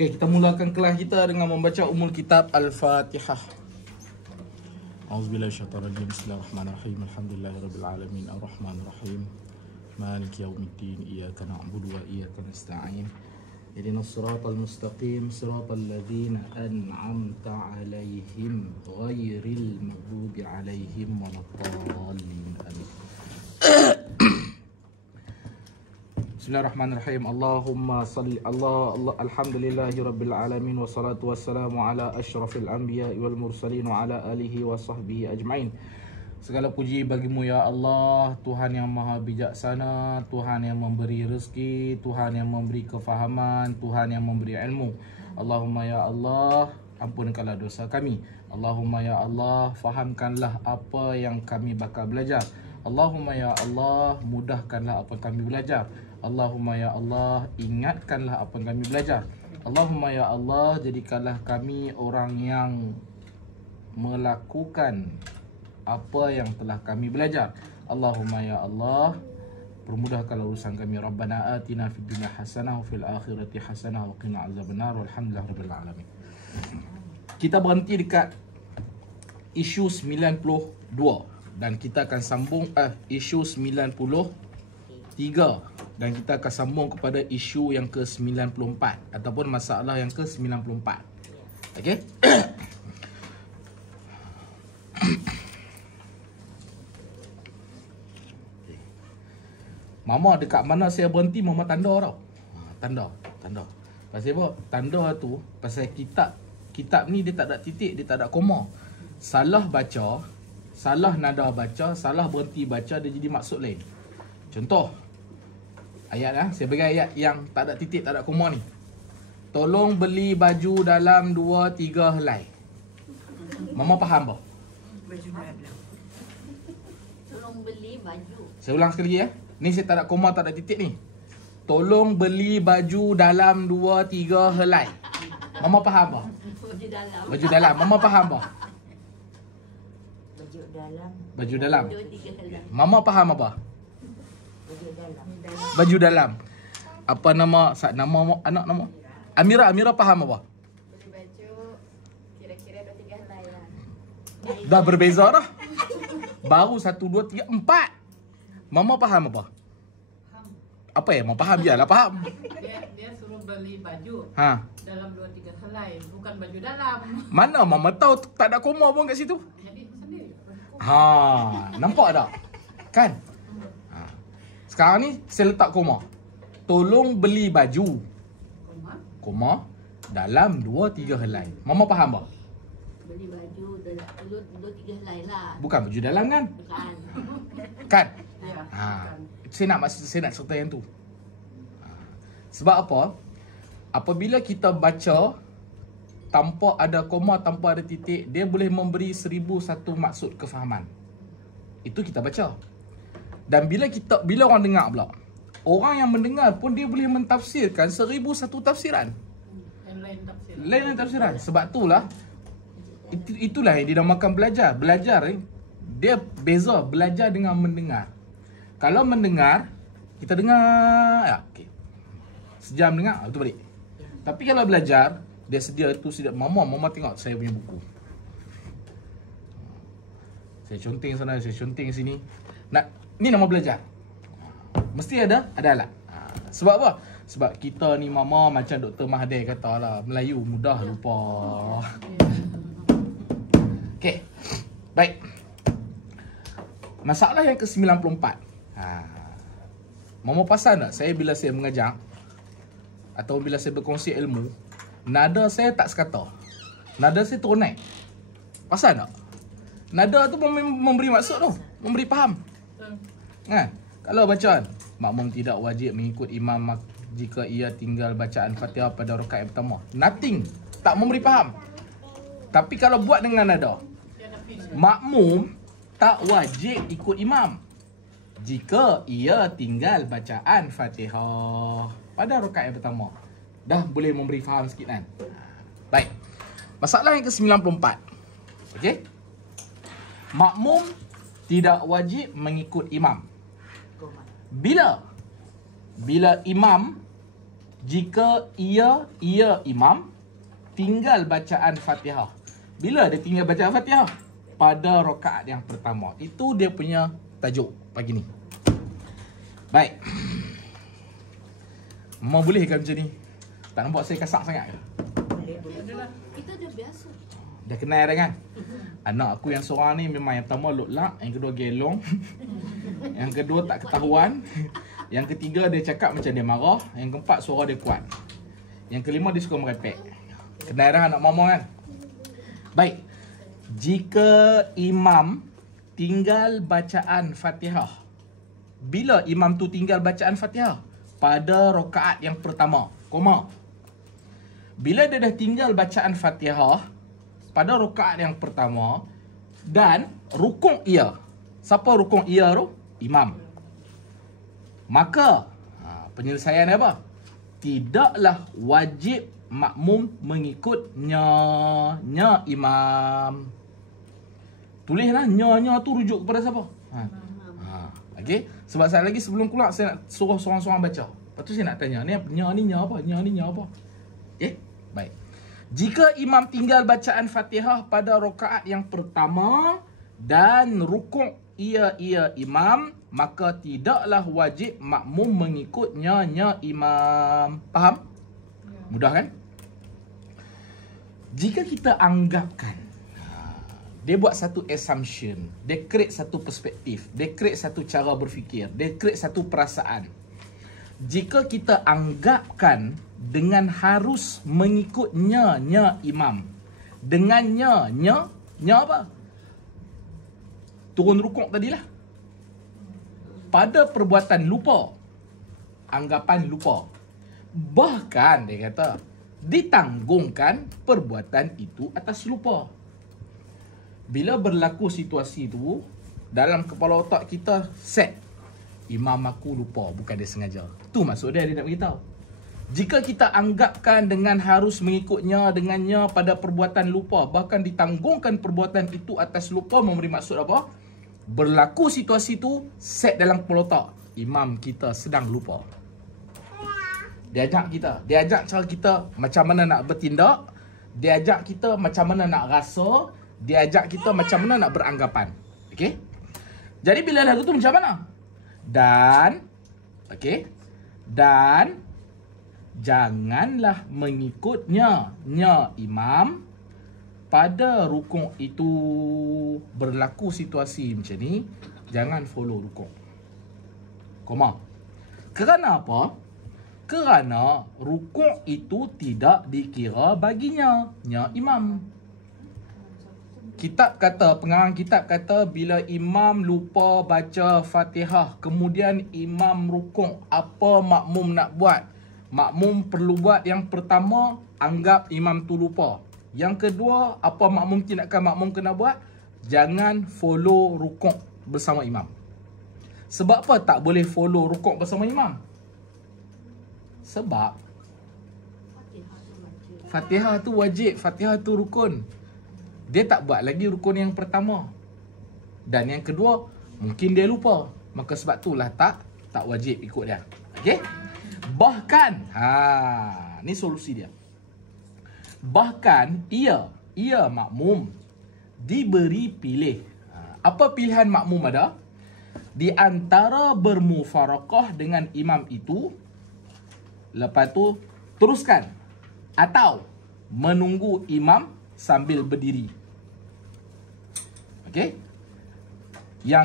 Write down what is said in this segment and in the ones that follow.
Okey, kita mulakan kelas kita dengan membaca Ummul Kitab Al-Fatihah. A'udzubillahi minasyaitonir rajim. Bismillahirrahmanirrahim. Alhamdulillahirabbil alamin. Arrahmanirrahim. Maliki yaumiddin. Iyyaka na'budu wa iyyaka nasta'in. Ihdinas siratal mustaqim, siratal ladzina an'amta 'alaihim ghairil maghdubi 'alaihim waladdallin. Amin. Bismillahirrahmanirrahim. Allahumma salli alhamdulillahi rabbil alamin wassalatu wassalamu ala asyrafil anbiya wal mursalin wa ala alihi wa sahbihi ajma'in. Segala puji bagimu ya Allah, Tuhan yang maha bijaksana, Tuhan yang memberi rezeki, Tuhan yang memberi kefahaman, Tuhan yang memberi ilmu. Allahumma ya Allah, ampunkanlah dosa kami. Allahumma ya Allah, fahamkanlah apa yang kami bakal belajar. Allahumma ya Allah, mudahkanlah apa yang kami belajar. Allahumma ya Allah, ingatkanlah apa yang kami belajar. Allahumma ya Allah, jadikanlah kami orang yang melakukan apa yang telah kami belajar. Allahumma ya Allah, permudahkanlah urusan kami. Rabbana atina fid dunya hasanah wa fil akhirati hasanah wa qina azabannar. Walhamdulillahirabbil alamin. Kita berhenti dekat isu 92 dan kita akan sambung isu 93 dan kita akan sambung kepada isu yang ke-94 ataupun masalah yang ke-94. Okey? Mama dekat mana saya berhenti, Mama tanda tau. Tanda. Pasal apa? Tanda tu pasal kitab ni dia tak ada titik, dia tak ada koma. Salah baca, salah nada baca, salah berhenti baca, dia jadi maksud lain. Contoh ayat saya bagi ayat yang tak ada titik, tak ada koma ni. Tolong beli baju dalam 2-3 helai. Mama faham tak? Baju dalam. Tolong beli baju. Saya ulang sekali ya. Ni saya tak ada koma, tak ada titik ni. Tolong beli baju dalam 2-3 helai. Mama faham tak? Baju dalam. Baju dalam. Mama faham tak? Baju dalam. Baju dalam. 2-3 helai. Mama faham apa? Baju dalam. Baju dalam. Apa nama anak nama? Amira faham apa? Beli baju kira-kira 2-3 helai lah. Dah berbeza dah. Baru 1, 2, 3, 4. Mama faham apa? Apa ya? Mama faham, biarlah faham. Dia suruh beli baju Dalam 2-3 helai, bukan baju dalam. Mana Mama tahu tak ada koma pun kat situ? Jadi sendiri. Nampak tak? Kan? Sekarang ni saya letak koma. Tolong beli baju, koma, dalam 2-3 helai. Mama faham tak? Beli baju dalam 2-3 helai lah. Bukan baju dalam kan? Bukan. Kan? Ya. Saya nak serta yang tu. Sebab apa? Apabila kita baca tanpa ada koma, tanpa ada titik, dia boleh memberi 1001 maksud kefahaman. Itu kita baca. Dan bila orang dengar pula, orang yang mendengar pun dia boleh mentafsirkan 1001 tafsiran. Lain tafsiran. Sebab itulah itulah yang dinamakan belajar. Belajar dia beza belajar dengan mendengar. Kalau mendengar, kita dengar okey. Sejam dengar, itu balik. Tapi kalau belajar, dia sedia Mama tengok saya punya buku. Saya conteng sana, saya conteng sini. Ni nama belajar. Mesti ada alat. Sebab apa? Sebab kita ni Mama macam Dr. Mahathir kata lah, Melayu mudah lupa. Okey. Baik. Masalah yang ke-94. Mama pasal tak saya bila saya mengajar atau bila saya berkongsi ilmu, nada saya tak sekata. Nada saya turun naik. Pasal tak? Nada tu memberi maksud tu, memberi faham. Kan? Kalau bacaan, makmum tidak wajib mengikut imam jika ia tinggal bacaan Fatihah pada rakaat yang pertama. Nothing. Tak memberi faham. Tapi kalau buat dengan nada, makmum tak wajib ikut imam jika ia tinggal bacaan Fatihah pada rakaat yang pertama. Dah boleh memberi faham sikit kan? Baik. Masalah yang ke-94. Okey? Makmum tidak wajib mengikut imam. Bila imam Jika ia imam, tinggal bacaan Fatihah. Bila dia tinggal bacaan Fatihah? Pada rakaat yang pertama. Itu dia punya tajuk pagi ni. Baik. Mau boleh ke macam ni? Tak nampak saya kasar sangat ke? Kita dah biasa. Dah kenal dah kan? Anak aku yang seorang ni memang yang pertama lotlak, yang kedua gelong, yang kedua tak ketahuan, yang ketiga dia cakap macam dia marah, yang keempat suara dia kuat, yang kelima dia suka merepek. Kenal dah anak mama kan? Baik. Jika imam tinggal bacaan Fatihah. Bila imam tu tinggal bacaan Fatihah? Pada rakaat yang pertama. Koma. Bila dia dah tinggal bacaan Fatihah pada rakaat yang pertama dan rukuk ia. Siapa rukuk ia tu? Imam. Maka penyelesaian dia apa? Tidaklah wajib makmum mengikutnya imam. Tulislah nya tu rujuk kepada siapa? Okey. Sebab saya lagi sebelum keluar saya nak suruh seorang-seorang baca. Lepas tu saya nak tanya, nya ni nya apa? Nya ni nya apa? Okey. Baik. Jika imam tinggal bacaan Fatihah pada rakaat yang pertama dan rukuk ia imam, maka tidaklah wajib makmum mengikutnya imam. Faham? Mudah kan? Jika kita anggapkan dia buat satu assumption, dia create satu perspektif, dia create satu cara berfikir, dia create satu perasaan. Jika kita anggapkan dengan harus mengikutnya imam, dengannya apa? Turun rukuk tadilah. Pada perbuatan lupa, anggapan lupa. Bahkan dia kata ditanggungkan perbuatan itu atas lupa. Bila berlaku situasi tu, dalam kepala otak kita set, imam aku lupa, bukan dia sengaja. Tu maksud dia nak beritahu. Jika kita anggapkan dengan harus mengikutnya, dengannya pada perbuatan lupa, bahkan ditanggungkan perbuatan itu atas lupa, memberi maksud apa? Berlaku situasi tu, set dalam kepala otak, imam kita sedang lupa. Dia ajak cara kita macam mana nak bertindak, dia ajak kita macam mana nak rasa, dia ajak kita macam mana nak beranggapan. Okey? Jadi bila lagu tu macam mana? Dan janganlah mengikutnya imam pada rukuk itu. Berlaku situasi macam ni, jangan follow rukuk. Koma. Kerana apa? Kerana rukuk itu tidak dikira baginya imam. Pengarang kitab kata bila imam lupa baca Fatihah, kemudian imam rukuk, apa makmum nak buat? Makmum perlu buat yang pertama, anggap imam tu lupa. Yang kedua, apa makmum tindakan makmum kena buat? Jangan follow rukuk bersama imam. Sebab apa tak boleh follow rukuk bersama imam? Sebab Fatihah tu wajib, Fatihah tu rukun. Dia tak buat lagi rukun yang pertama. Dan yang kedua, mungkin dia lupa. Maka sebab itulah tak wajib ikut dia. Okey? Bahkan, ni solusi dia. Bahkan ia makmum diberi pilih. Apa pilihan makmum ada? Di antara bermufarakah dengan imam itu, lepas tu teruskan, atau menunggu imam sambil berdiri. Okey?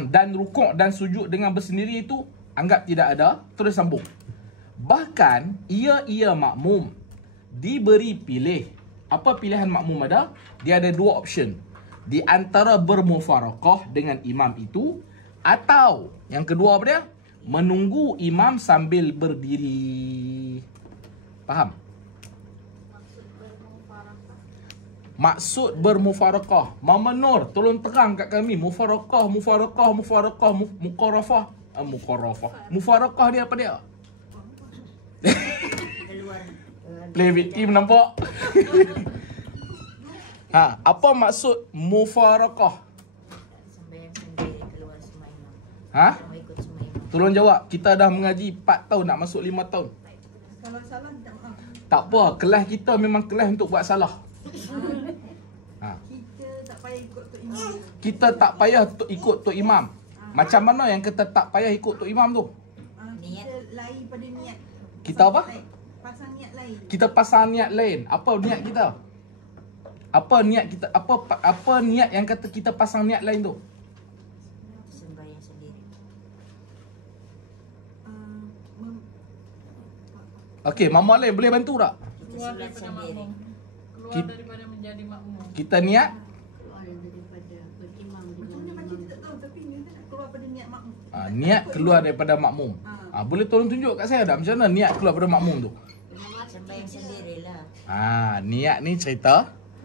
Dan rukuk dan sujud dengan bersendiri itu anggap tidak ada, terus sambung. Bahkan ia makmum diberi pilih. Apa pilihan makmum ada? Dia ada dua option. Di antara bermufarakah dengan imam itu, atau yang kedua apa dia? Menunggu imam sambil berdiri. Faham? Maksud bermufarakah. Mama Nur, tolong terang kat kami. Mufarakah, mukarafah. Mufarakah dia apa dia? Play victim nampak? Apa maksud mufarakah? Sampai sendiri keluar sembahyang. Ha? Mau ikut sembahyang. Tolong jawab. Kita dah mengaji 4 tahun nak masuk 5 tahun. Kalau salah minta maaf. Tak apa, kelas kita memang kelas untuk buat salah. Ha. Kita tak payah ikut Tok Imam. Kita tak payah ikut Tok Imam. Macam mana yang kita tak payah ikut Tok Imam tu? Kita lain pada niat. Kita apa? Pasang niat lain. Kita pasang niat lain. Apa niat kita? Apa niat kita? Apa niat yang kata kita pasang niat lain tu? Sembahyang sendiri. Okey, mama lain boleh bantu tak? Kita Keluar solat daripada sendiri. makmum. Keluar Kita- daripada menjadi makmum. Kita niat Keluar daripada berimam Betul dengan ni pakcik imam. tak tahu tapi ni nak keluar pada niat makmum. niat keluar daripada makmum. Boleh tolong tunjuk kat saya tak macam mana niat keluar daripada makmum tu? Dengan mati Sembahyang je. sendirilah. Niat ni cerita.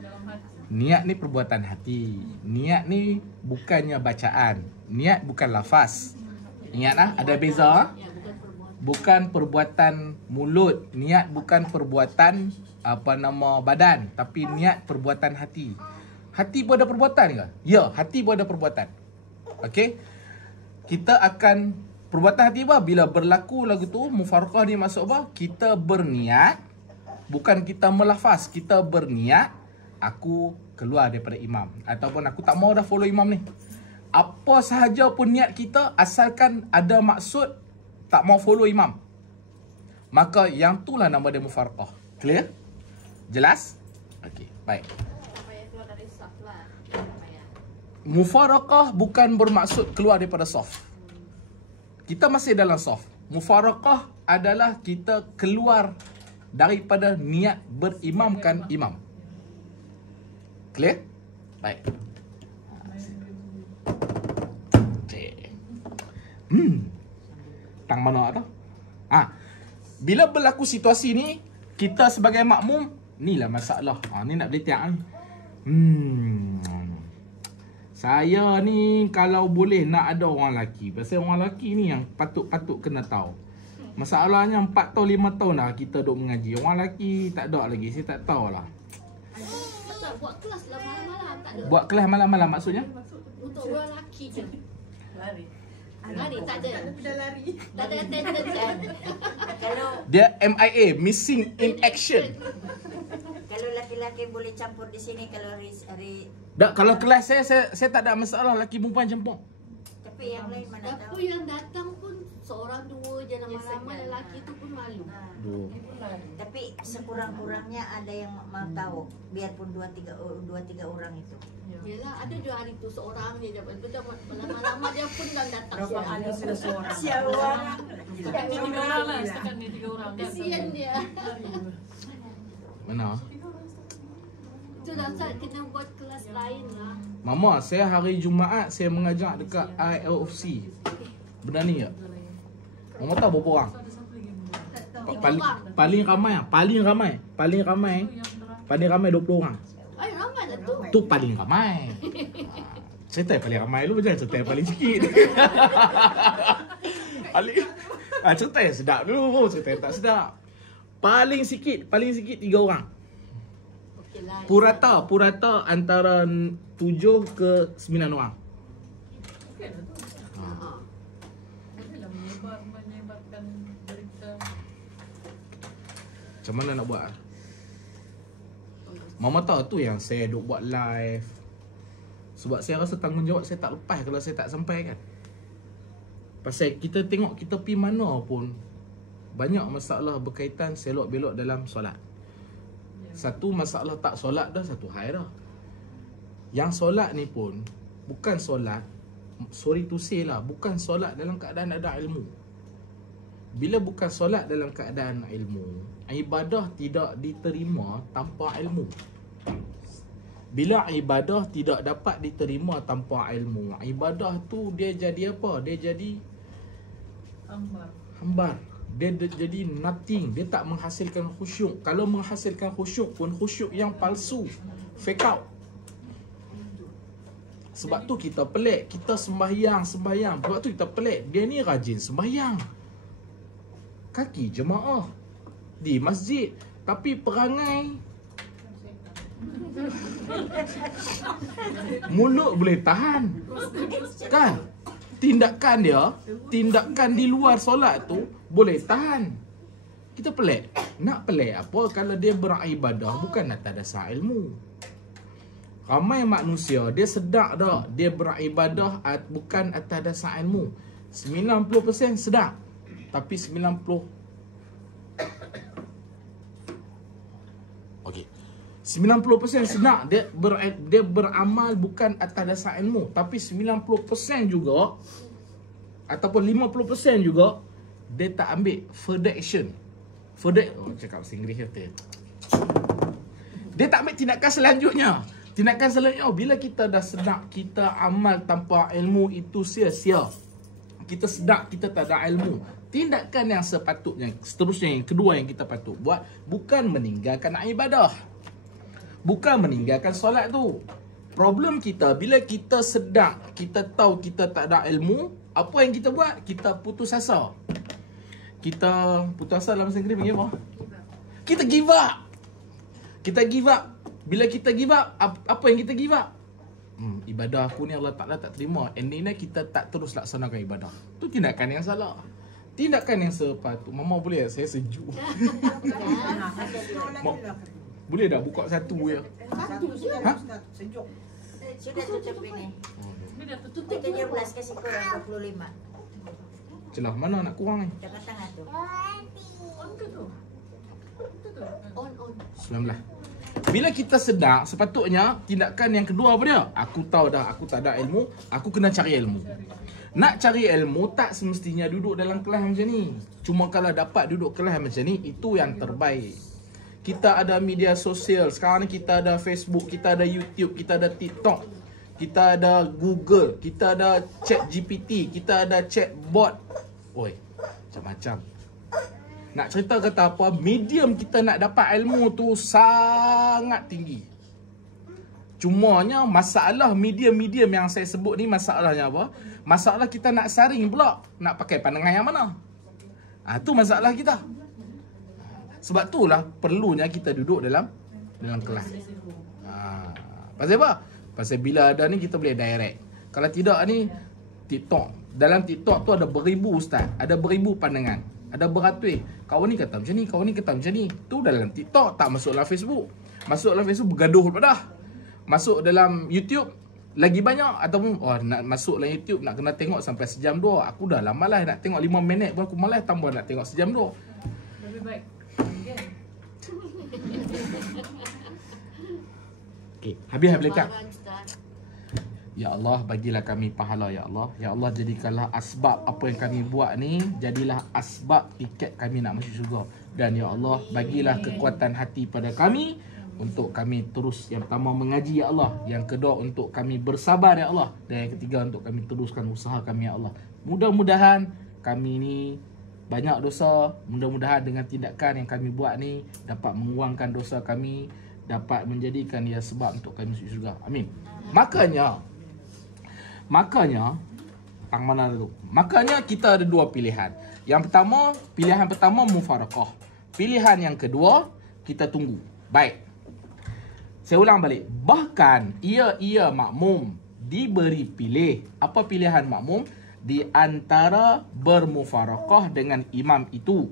Dalam hati. Niat ni perbuatan hati. Niat ni bukannya bacaan. Niat bukan lafaz. Ingat lah, ada beza. Ya, bukan perbuatan. Bukan perbuatan mulut. Niat bukan perbuatan badan. Tapi niat perbuatan hati. Hati pun ada perbuatan ke? Ya, hati pun ada perbuatan. Okey. Kita akan perbuatan hati apa? Bila berlaku lagu tu, mufaraqah ni maksud apa? Kita berniat. Bukan kita melafaz. Kita berniat. Aku keluar daripada imam. Ataupun aku tak mau dah follow imam ni. Apa sahaja pun niat kita, asalkan ada maksud tak mau follow imam, maka yang itulah nama dia mufaraqah. Clear? Jelas? Okey, baik. Tak payah keluar dari saf lah. Tak payah. Mufaraqah bukan bermaksud keluar daripada saf. Kita masih dalam saf. Mufaraqah adalah kita keluar daripada niat berimamkan imam. Clear? Baik. Tang mana tu? Bila berlaku situasi ni, kita sebagai makmum, inilah masalah. Ni nak boleh tiap ni. Saya ni kalau boleh nak ada orang lelaki. Pasal orang lelaki ni yang patut-patut kena tahu. Masalahnya 4 tahun 5 tahun dah kita duk mengaji. Orang lelaki tak ada lagi. Saya tak tahulah. Tak buat kelas lah malam-malam. Tak ada. Buat kelas malam-malam maksudnya? Untuk orang lelaki je. Lari. Lari tak ada. Dah lari. Tak ada attendance kan. Kalau Dia MIA, missing in action. kalau laki-laki boleh campur di sini kalau hari Tak, kalau kelas saya tak ada masalah lelaki perempuan campur. tapi yang lain mana tahu. Tapi yang datang pun seorang dua je lama-lama lelaki tu pun malu. Duh. Tapi sekurang-kurangnya ada yang mau tahu biarpun 2-3 orang itu. Yelah, ada je hari tu seorang je dapat. Betul lama-lama dia pun dah datang. Berapa kali sudah seorang. Siawang. Setakat ni 3 orang lah. Setakat ni 3 orang. Kesian dia. Mana? Itu dah Ustaz kena buat kelas lain lah. Mama, saya hari Jumaat saya mengajar dekat ILFC. Benar ni tak? Mama tahu berapa orang? Tak tahu. Paling ramai 20 orang. Ay, ramai lah tu. Tu paling ramai. Cerita yang paling ramai dulu, jangan cerita yang paling sikit. Cerita yang sedap dulu, cerita yang tak sedap. Paling sikit 3 orang. Okey lah. Purata antara 7 ke 9 orang. Okey lah tu. Adalah menyebarkan berita. Macam mana nak buat? Mama tahu tu yang saya duk buat live. Sebab saya rasa tanggungjawab saya tak lepas kalau saya tak sampaikan. Pasal kita tengok kita pergi mana pun, banyak masalah berkaitan selok belok dalam solat. Satu masalah tak solat dah satu hal dah. Yang solat ni pun bukan solat, sorry to say lah, bukan solat dalam keadaan ada ilmu. Bila bukan solat dalam keadaan ilmu, ibadah tidak diterima tanpa ilmu. Bila ibadah tidak dapat diterima tanpa ilmu, ibadah tu dia jadi apa? Dia jadi hambar. Dia jadi nothing. Dia tak menghasilkan khusyuk. Kalau menghasilkan khusyuk pun khusyuk yang palsu, fake out. Sebab tu kita pelik. Kita sembahyang. Sebab tu kita pelik. Dia ni rajin sembahyang, kaki jemaah di masjid, tapi perangai mulut boleh tahan kan? Tindakan di luar solat tu boleh tahan. Kita pelik. Nak pelik apa kalau dia beribadah bukan atas dasar ilmu. Ramai manusia dia sedar dah dia beribadah bukan atas dasar ilmu. 90% sedar. Tapi 90% sedar dia beramal bukan atas dasar ilmu, tapi 90% juga ataupun 50% juga dia tak ambil further action. Cakap bahasa Inggeris kata. Dia tak ambil tindakan selanjutnya. Tindakan selanjutnya bila kita dah sedar kita amal tanpa ilmu itu sia-sia. Kita sedar kita tak ada ilmu. Tindakan yang sepatutnya, seterusnya yang kedua yang kita patut buat bukan meninggalkan ibadah. Bukan meninggalkan solat tu. Problem kita bila kita sedar, kita tahu kita tak ada ilmu, apa yang kita buat? Kita putus asa. Kita putus asa dalam bahasa Inggeris panggil apa? Kita give up. Kita give up. Bila kita give up, apa yang kita give up? Ibadah aku ni Allah Ta'ala tak terima. Endingnya kita tak terus laksanakan ibadah. Tu tindakan yang salah. Tindakan yang sepatut. Mama boleh tak? Saya sejuk. Boleh tak buka satu je? Satu je. Ha? Sejuk. Sudah tutup ini. Ini dah tutup. 17 kasih kurang 25. Celah mana nak kurang ni? Tengah-tengah tu. On ke tu? Itu tu. On. 19. Bila kita sedar, sepatutnya tindakan yang kedua apa dia? Aku tahu dah aku tak ada ilmu, aku kena cari ilmu. Nak cari ilmu tak semestinya duduk dalam kelas macam ni. Cuma kalau dapat duduk kelas macam ni, itu yang terbaik. Kita ada media sosial. Sekarang ni kita ada Facebook, kita ada YouTube, kita ada TikTok, kita ada Google, kita ada Chat GPT, kita ada chatbot. Oi, macam-macam. Nak cerita kata apa, medium kita nak dapat ilmu tu sangat tinggi. Cumanya masalah medium-medium yang saya sebut ni masalahnya apa? Masalah kita nak saring pula. Nak pakai pandangan yang mana? Tu masalah kita. Sebab itulah perlunya kita duduk dalam kelas. Pasal apa? Pasal bila ada ni kita boleh direct. Kalau tidak ni TikTok. Dalam TikTok tu ada beribu ustaz, ada beribu pandangan, ada beratus. Kawan ni kata macam ni, kawan ni kata macam ni. Tu dalam TikTok, tak masuk dalam Facebook. Masuk dalam Facebook bergaduh dah. Masuk dalam YouTube lagi banyak. Ataupun nak masuk dalam YouTube nak kena tengok sampai sejam 2. Aku dah lah malas nak tengok 5 minit pun aku malas, tambah nak tengok sejam 2. Lebih baik. Kan? Okey, habis belajar. Barang, Ustaz. Ya Allah, bagilah kami pahala ya Allah. Ya Allah, jadikanlah asbab apa yang kami buat ni jadilah asbab tiket kami nak masuk syurga. Dan ya Allah, bagilah kekuatan hati pada kami untuk kami terus, yang pertama mengaji ya Allah, yang kedua untuk kami bersabar ya Allah, dan yang ketiga untuk kami teruskan usaha kami ya Allah. Mudah-mudahan kami ni banyak dosa, mudah-mudahan dengan tindakan yang kami buat ni dapat menguangkan dosa kami, dapat menjadikan ia sebab untuk kami masuk syurga. Amin. Makanya tang mana tu? Makanya kita ada dua pilihan. Pilihan pertama mufarakah. Pilihan yang kedua kita tunggu. Baik. Saya ulang balik. Bahkan ia makmum diberi pilih. Apa pilihan makmum? Di antara bermufarakah dengan imam itu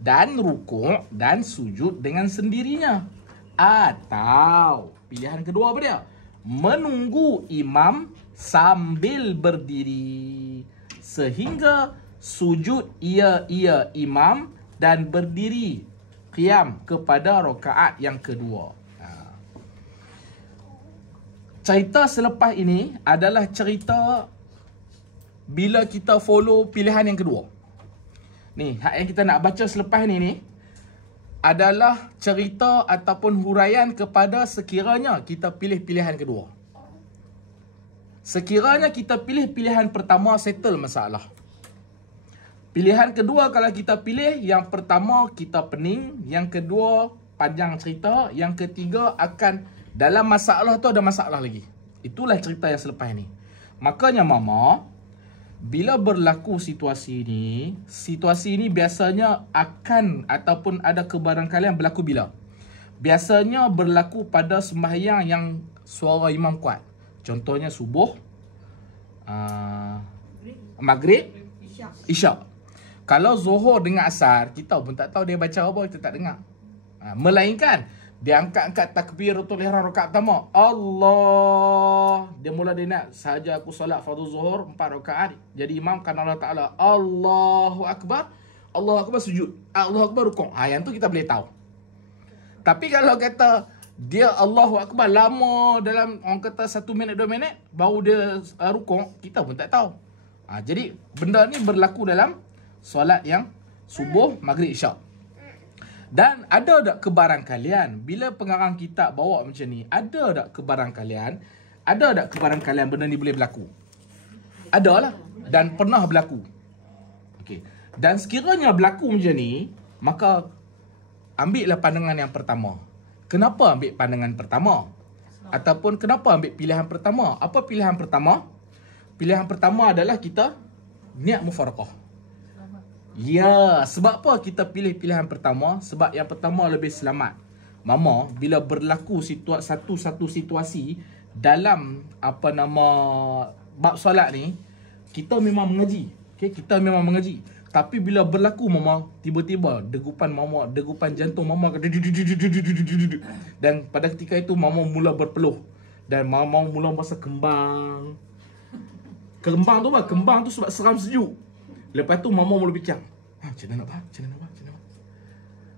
dan rukuk dan sujud dengan sendirinya, atau pilihan kedua apa dia? Menunggu imam sambil berdiri sehingga sujud ia imam dan berdiri qiyam kepada rakaat yang kedua. Cerita selepas ini adalah cerita bila kita follow pilihan yang kedua. Ni, hak yang kita nak baca selepas ni adalah cerita ataupun huraian kepada sekiranya kita pilih pilihan kedua. Sekiranya kita pilih pilihan pertama, settle masalah. Pilihan kedua kalau kita pilih, yang pertama kita pening, yang kedua panjang cerita, yang ketiga akan dalam masalah tu ada masalah lagi. Itulah cerita yang selepas ni. Makanya mama, bila berlaku situasi ini biasanya akan ataupun ada kebarangkalian berlaku bila? Biasanya berlaku pada sembahyang yang suara imam kuat. Contohnya subuh, maghrib, isyak. Kalau Zuhur dengan Asar, kita pun tak tahu dia baca apa, kita tak dengar. Melainkan dia angkat takbiratul ihram rakaat pertama. Allah. Dia mula dia nak sahaja aku solat fardu Zuhur 4 rakaat. Jadi imam kan Allah Taala Allahu Akbar. Allahu Akbar sujud. Allahu Akbar rukuk. Yang tu kita boleh tahu. Tapi kalau kata dia Allahu Akbar lama dalam orang kata 1 minit 2 minit baru dia rukuk, kita pun tak tahu. Jadi benda ni berlaku dalam solat yang subuh, maghrib, isyak. Dan ada tak kebarangkalian bila pengarang kitab bawa macam ni, ada tak kebarangkalian benda ni boleh berlaku? Adalah dan pernah berlaku. Okey. Dan sekiranya berlaku macam ni, maka ambillah pandangan yang pertama. Kenapa ambil pandangan pertama? Ataupun kenapa ambil pilihan pertama? Apa pilihan pertama? Pilihan pertama adalah kita niat mufaraqah. Ya, sebab apa kita pilih pilihan pertama? Sebab yang pertama lebih selamat. Mama, bila berlaku satu situasi dalam bab solat ni, kita memang mengaji. Okay? Kita memang mengaji. Tapi bila berlaku mama, tiba-tiba degupan jantung mama dan pada ketika itu mama mula berpeluh dan mama mula masa kembang. Kembang tu sebab seram sejuk. Lepas tu mama mula bincang. Macam mana nak buat?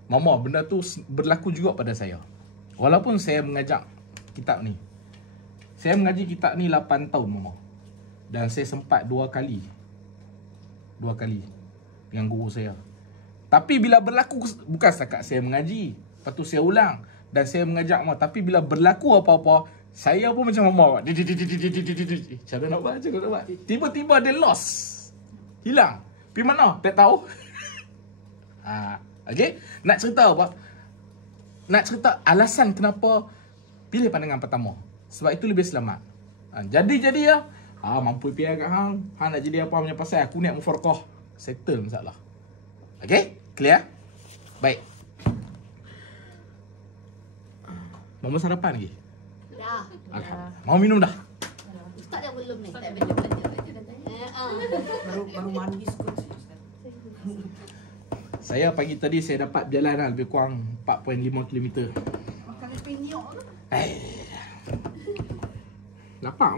Mama, benda tu berlaku juga pada saya. Walaupun saya mengajak kitab ni. Saya mengaji kitab ni 8 tahun mama. Dan saya sempat 2 kali dengan guru saya. Tapi bila berlaku, bukan setakat saya mengaji, lepas tu saya ulang dan saya mengajak mama. Tapi bila berlaku apa-apa, saya pun macam mama. Cara nak buat. Tiba-tiba dia lost. Hilang. Pergi mana? Tak tahu. Okay? Nak cerita apa? Nak cerita alasan kenapa pilih pandangan pertama. Sebab itu lebih selamat. Jadi ya. Mampu pergi agak hang. Hang nak jadi apa punya pasal? Aku niat mufaraqah. Settle masalah. Okay? Clear? Baik. Mau sarapan lagi? Dah. Alhamdulillah. Mau minum dah? Ustaz dah belum ni. Tak belum Baru mandi kot. Saya pagi tadi saya dapat berjalan lebih kurang 4.5 km. Makan penyok tu. Lapar.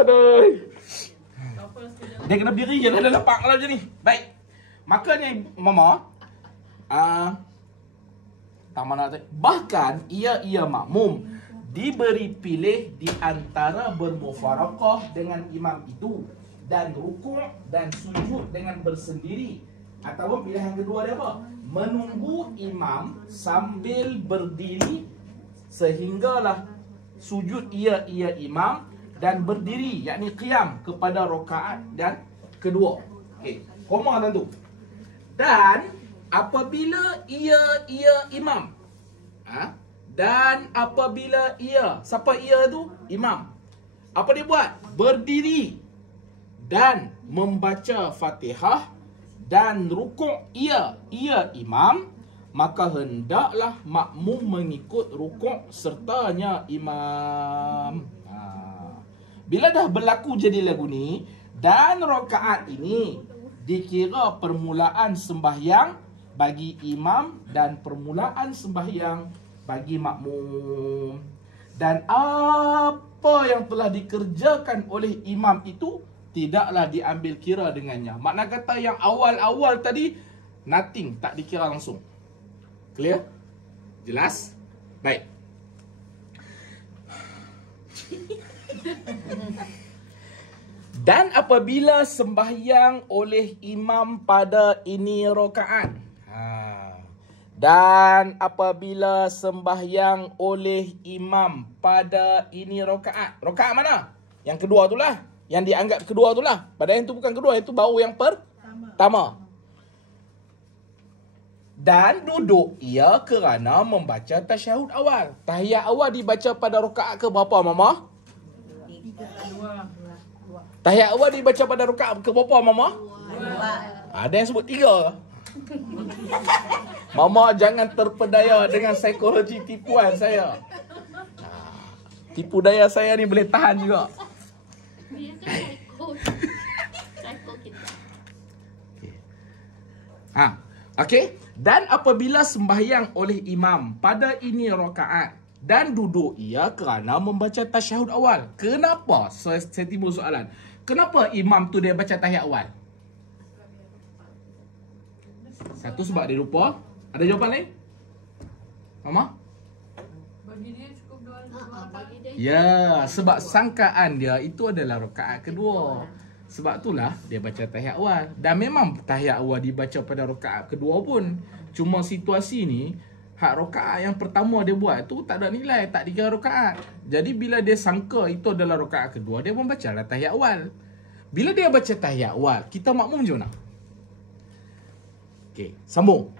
Aduh. Dia kena berdiri je lah, dah lapar kalau macam ni. Baik. Makanya mama bahkan ia makmum diberi pilih di antara bermufaraqah dengan imam itu dan rukuk dan sujud dengan bersendiri. Atau pilihan kedua dia apa? Menunggu imam sambil berdiri sehinggalah sujud ia imam dan berdiri, yakni qiyam kepada rakaat dan kedua. Okey, koma tentu. Dan apabila ia imam, dan apabila siapa ia tu? Imam. Apa dia buat? Berdiri dan membaca Fatihah dan rukuk ia imam, maka hendaklah makmum mengikut rukuk sertanya imam. Bila dah berlaku jadi lagu ni dan rakaat ini dikira permulaan sembahyang bagi imam dan permulaan sembahyang bagi makmum. Dan apa yang telah dikerjakan oleh imam itu tidaklah diambil kira dengannya. Makna kata yang awal-awal tadi nothing, tak dikira langsung. Clear? Jelas? Baik. Dan apabila sembahyang oleh imam pada ini rakaat. Dan apabila sembahyang oleh imam pada ini rakaat. Rakaat mana? Yang kedua itulah. Yang dianggap kedua itulah. Padahal yang itu bukan kedua, itu baru yang pertama. Dan duduk ia kerana membaca tasyahud awal. Tahiyat awal dibaca pada rakaat ke berapa mama? Tahiyat awal dibaca pada rakaat ke berapa mama? Ada yang sebut 3. Mama jangan terpedaya dengan psikologi tipuan saya. Tipu daya saya ni boleh tahan juga. Dia kan psycho Okey. Dan apabila sembahyang oleh imam pada ini rakaat dan duduk ia kerana membaca tasyahud awal. Kenapa? Saya timbul soalan. Kenapa imam tu dia baca tahiyat awal? Satu sebab dia lupa. Ada jawapan lain? Mama? Bagi dia cukup dua Bagi dia Ya, sebab sangkaan dia itu adalah rakaat kedua. Sebab itulah dia baca tahiyat awal. Dan memang tahiyat awal dibaca pada rakaat kedua pun. Cuma situasi ni, hak rakaat yang pertama dia buat tu tak ada nilai, tak dikira rakaat. Jadi bila dia sangka itu adalah rakaat kedua, dia membaca lah tahiyat awal. Bila dia baca tahiyat awal, kita makmum macam mana? Okey, sambung.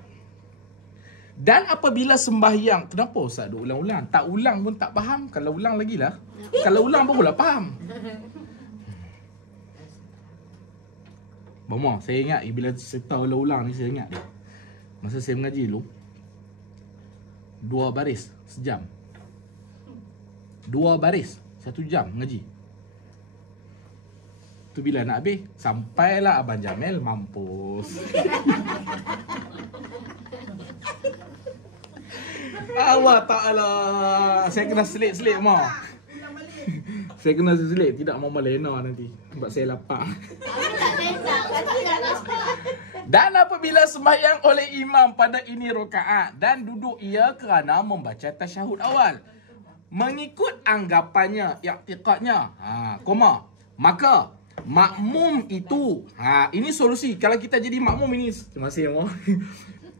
Dan apabila sembahyang, kenapa Ustaz duk ulang-ulang? Tak ulang pun tak faham. Kalau ulang lagi lah. Kalau ulang barulah faham. Mama, saya ingat bila saya tahu ulang ni, saya ingat dia. Masa saya mengaji dulu, 2 baris sejam. 2 baris 1 jam mengaji. Tu bila nak habis, sampailah Abang Jamil mampus. Allah Ta'ala. Saya kena selit-selit mah. Saya kena selit, tidak Mama Lena nanti. Sebab saya lapar. Dan apabila sembahyang oleh imam pada ini rakaat dan duduk ia kerana membaca tasyahud awal, mengikut anggapannya, i'tiqadnya, koma, maka makmum itu, ini solusi. Kalau kita jadi makmum ini, terima kasih Allah.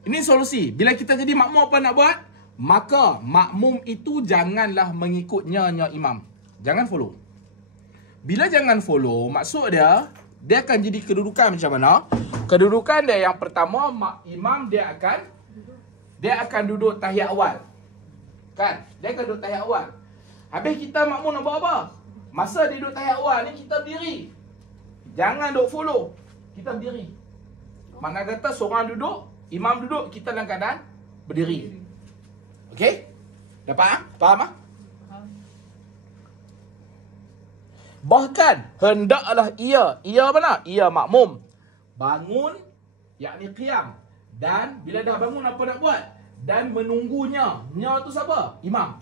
Ini solusi. Bila kita jadi makmum apa nak buat? Maka makmum itu janganlah mengikutnya imam. Jangan follow. Bila jangan follow, maksud dia akan jadi kedudukan macam mana? Kedudukan dia yang pertama, imam dia akan duduk tahiyat awal. Kan? Dia akan duduk tahiyat awal. Habis kita makmum nak buat apa? Masa dia duduk tahiyat awal ni, kita berdiri. Jangan duduk follow. Kita berdiri. Mana kata seorang duduk, imam duduk, kita dalam keadaan berdiri. Okey? Dapat? Faham? Bahkan hendaklah ia mana? Ia makmum bangun, yakni qiyam. Dan bila dah bangun apa nak buat? Dan menunggunya. Nya tu siapa? Imam.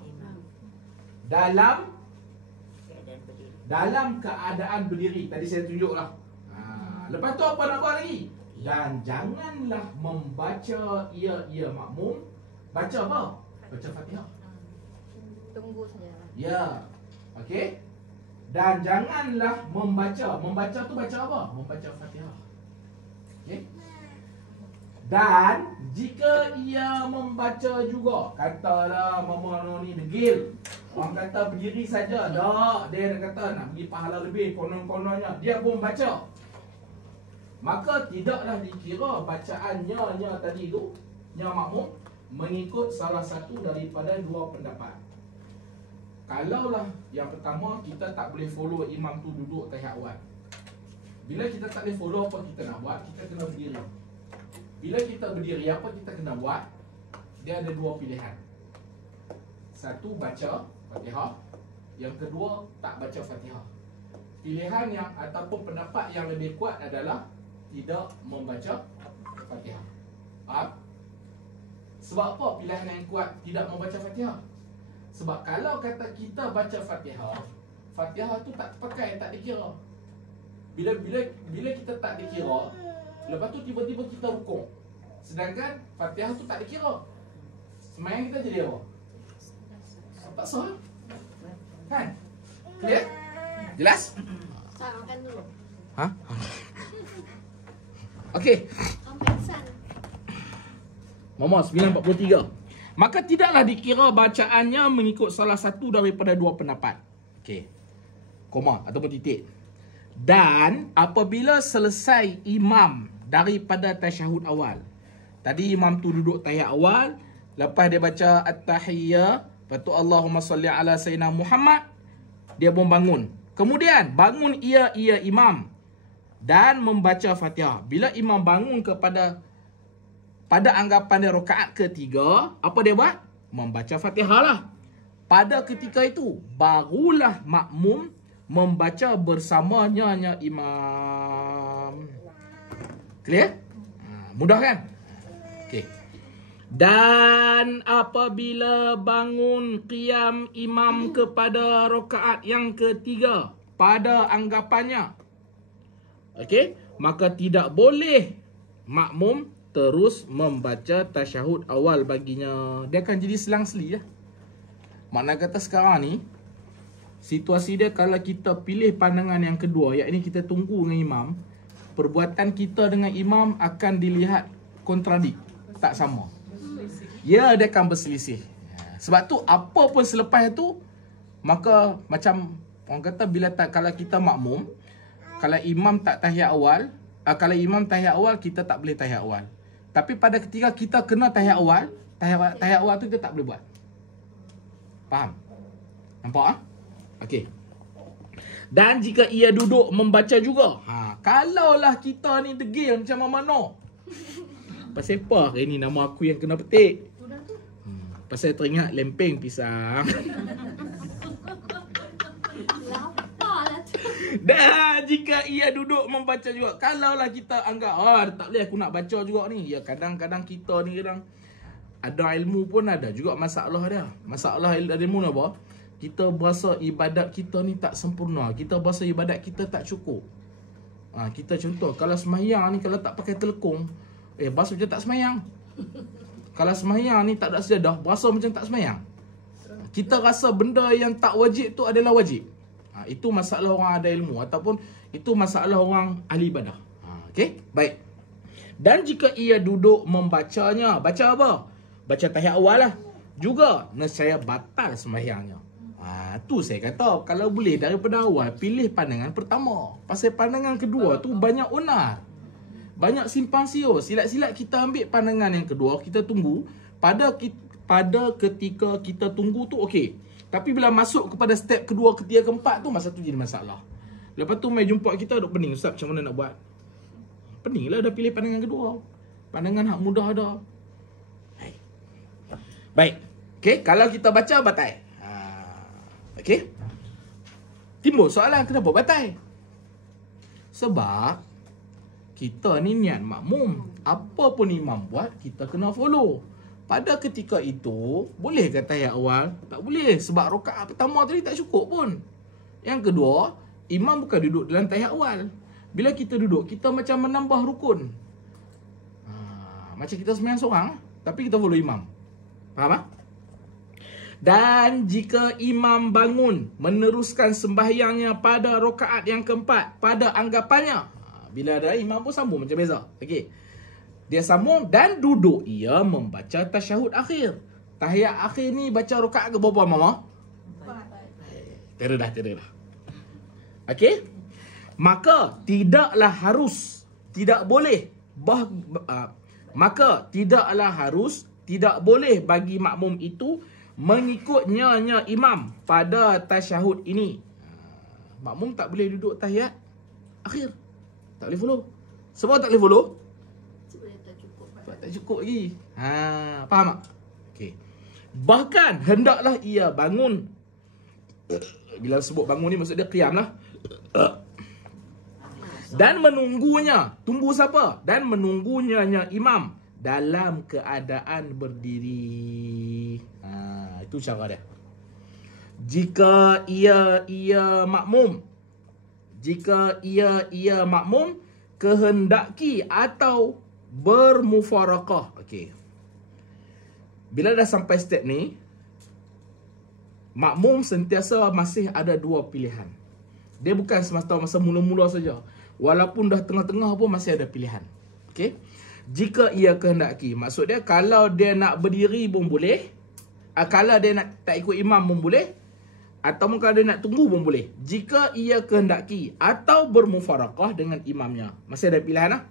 Dalam keadaan berdiri. Tadi saya tunjuklah. Lepas tu apa nak buat lagi? Dan janganlah membaca ia makmum. Baca apa? Baca Fatihah. Tunggu saja. Ya. Okey. Dan janganlah membaca. Membaca tu baca apa? Membaca Fatihah. Okey. Dan jika ia membaca juga, katalah Mama ni degil, orang kata berdiri saja, dah dia nak kata nak bagi pahala lebih, konon-kononnya dia pun baca, maka tidaklah dikira bacaannya tadi tu, nya makmum, mengikut salah satu daripada 2 pendapat. Kalaulah yang pertama, kita tak boleh follow imam tu duduk tahiyat awal. Bila kita tak boleh follow, apa kita nak buat? Kita kena berdiri. Bila kita berdiri, apa kita kena buat? Dia ada 2 pilihan. Satu, baca Fatihah. Yang kedua, tak baca Fatihah. Pilihan yang ataupun pendapat yang lebih kuat adalah tidak membaca Fatihah. Faham? Sebab apa pilihan yang kuat tidak membaca Fatihah? Sebab kalau kata kita baca Fatihah, Fatihah tu tak pakai, tak dikira. Bila kita tak dikira, lepas tu tiba-tiba kita rukuk. Sedangkan Fatihah tu tak dikira. Sembahyang kita jadi apa? Tak sah. Kan? Clear? Jelas? Ustaz makan dulu. Ha? Okey. Pemeriksaan. Mama 9:43. Maka tidaklah dikira bacaannya mengikut salah satu daripada 2 pendapat. Okey. Koma ataupun titik. Dan apabila selesai imam daripada tasyahud awal. Tadi imam tu duduk tahiyat awal, lepas dia baca at-tahiyyah, lepas tu Allahumma salli ala sayyidina Muhammad, dia pun bangun. Kemudian bangun ia imam dan membaca Fatihah. Bila imam bangun pada anggapan dia rakaat ketiga, apa dia buat? Membaca Fatihah lah. Pada ketika itu, barulah makmum membaca bersamanya imam. Clear? Mudah kan? Okey. Dan apabila bangun qiyam imam kepada rakaat yang ketiga pada anggapannya, okey, maka tidak boleh makmum terus membaca tasyahud awal baginya. Dia akan jadi selang-seli lah. Makna kata sekarang ni, situasi dia kalau kita pilih pandangan yang kedua, iaitu kita tunggu dengan imam, perbuatan kita dengan imam akan dilihat kontradik, tak sama. Ya, dia akan berselisih. Sebab tu apa pun selepas tu, maka macam orang kata bila kalau kita makmum, kalau imam tak tahiyat awal, kalau imam tahiyat awal, kita tak boleh tahiyat awal. Tapi pada ketika kita kena tahiyat awal, tahiyat awal tu kita tak boleh buat. Faham? Nampak ah? Okey. Dan jika ia duduk membaca juga, kalaulah kita ni degil macam mana? Pasal apa hari ni nama aku yang kena petik? Pasal teringat lempeng pisang. Laparlah tu. Dan jika ia duduk membaca juga, kalaulah kita anggap tak boleh aku nak baca juga ni. Ya, kadang-kadang kita ni kadang ada ilmu pun ada juga masalah dia. Masalah ilmu ni apa? Kita berasa ibadat kita ni tak sempurna. Kita berasa ibadat kita tak cukup. Kita contoh, kalau sembahyang ni kalau tak pakai telekung, berasa macam tak sembahyang. Kalau sembahyang ni tak ada sejadah, berasa macam tak sembahyang. Kita rasa benda yang tak wajib tu adalah wajib. Itu masalah orang ada ilmu, ataupun itu masalah orang ahli ibadah. Okey, baik. Dan jika ia duduk membacanya, baca apa? Baca tahiyat awal lah. Juga nescaya batal sembahyangnya. Tu saya kata, kalau boleh daripada awal pilih pandangan pertama. Pasal pandangan kedua tu banyak onar, banyak simpang siur. Silat-silat kita ambil pandangan yang kedua, kita tunggu. Pada ketika kita tunggu tu okey. Tapi bila masuk kepada step kedua, ketiga, keempat tu, masa tu jadi masalah. Lepas tu mai jumpa kita duk pening, ustaz macam mana nak buat? Pening lah, dah pilih pandangan kedua. Pandangan hak mudah ada. Baik. Okey, kalau kita baca batal. Okey. Timbul soalan, kenapa batal? Sebab kita ni niat makmum. Apa pun imam buat, kita kena follow. Pada ketika itu, boleh ke tahiyat awal? Tak boleh. Sebab rakaat pertama tadi tak cukup pun. Yang kedua, imam bukan duduk dalam tahiyat awal. Bila kita duduk, kita macam menambah rukun. Macam kita sembahyang seorang, tapi kita follow imam. Faham tak? Dan jika imam bangun meneruskan sembahyangnya pada rakaat yang keempat, pada anggapannya, bila ada imam pun sambung macam biasa. Okey. Dia sambung dan duduk ia membaca tasyahud akhir. Tahiyat akhir ni baca rakaat ke berapa, mama? 4. Tera dah. Okey? Maka tidaklah harus, tidak boleh maka tidaklah harus, tidak boleh bagi makmum itu mengikut nyanyi imam pada tasyahud ini. Makmum tak boleh duduk tahiyat akhir. Tak boleh follow. Sebab tak boleh follow? Sebab tak cukup lagi. Faham tak? Okey. Bahkan hendaklah ia bangun. Bila sebut bangun ni maksud dia qiyam lah. Dan menunggunya. Tunggu siapa? Dan menunggunya imam dalam keadaan berdiri. Itu cara dia. Jika ia makmum, kehendaki atau bermufaraqah. Okey. Bila dah sampai step ni, makmum sentiasa masih ada dua pilihan. Dia bukan semata masa mula-mula saja. Walaupun dah tengah-tengah pun masih ada pilihan. Okey. Jika ia kehendaki, maksud dia kalau dia nak berdiri pun boleh, kalau dia nak tak ikut imam pun boleh, atau kalau dia nak tunggu pun boleh. Jika ia kehendaki atau bermufaraqah dengan imamnya. Masih ada pilihan lah.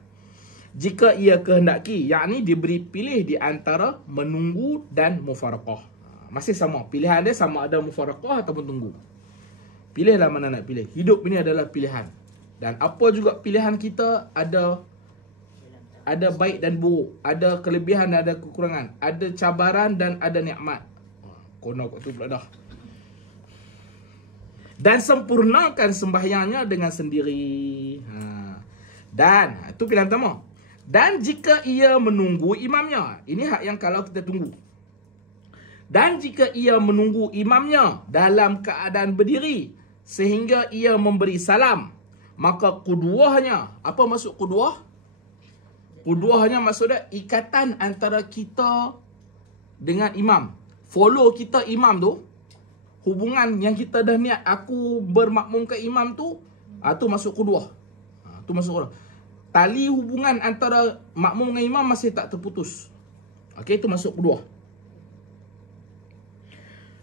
Jika ia kehendaki, yakni diberi pilih di antara menunggu dan mufaraqah. Masih sama. Pilihan dia sama ada mufaraqah ataupun tunggu. Pilihlah mana nak pilih. Hidup ini adalah pilihan. Dan apa juga pilihan kita ada baik dan buruk. Ada kelebihan dan ada kekurangan. Ada cabaran dan ada nikmat. Kono kat tu pula dah. Dan sempurnakan sembahyangnya dengan sendiri. Dan itu pilihan pertama. Dan jika ia menunggu imamnya. Ini hak yang kalau kita tunggu. Dan jika ia menunggu imamnya dalam keadaan berdiri sehingga ia memberi salam, maka kuduahnya. Apa maksud kuduah? Kuduahnya maksudnya ikatan antara kita dengan imam. Follow kita imam tu. Hubungan yang kita dah niat aku bermakmum ke imam tu, tu masuk kuduah. Tu masuk kuduah. Tali hubungan antara makmum dengan imam masih tak terputus. Okey, itu masuk kuduah.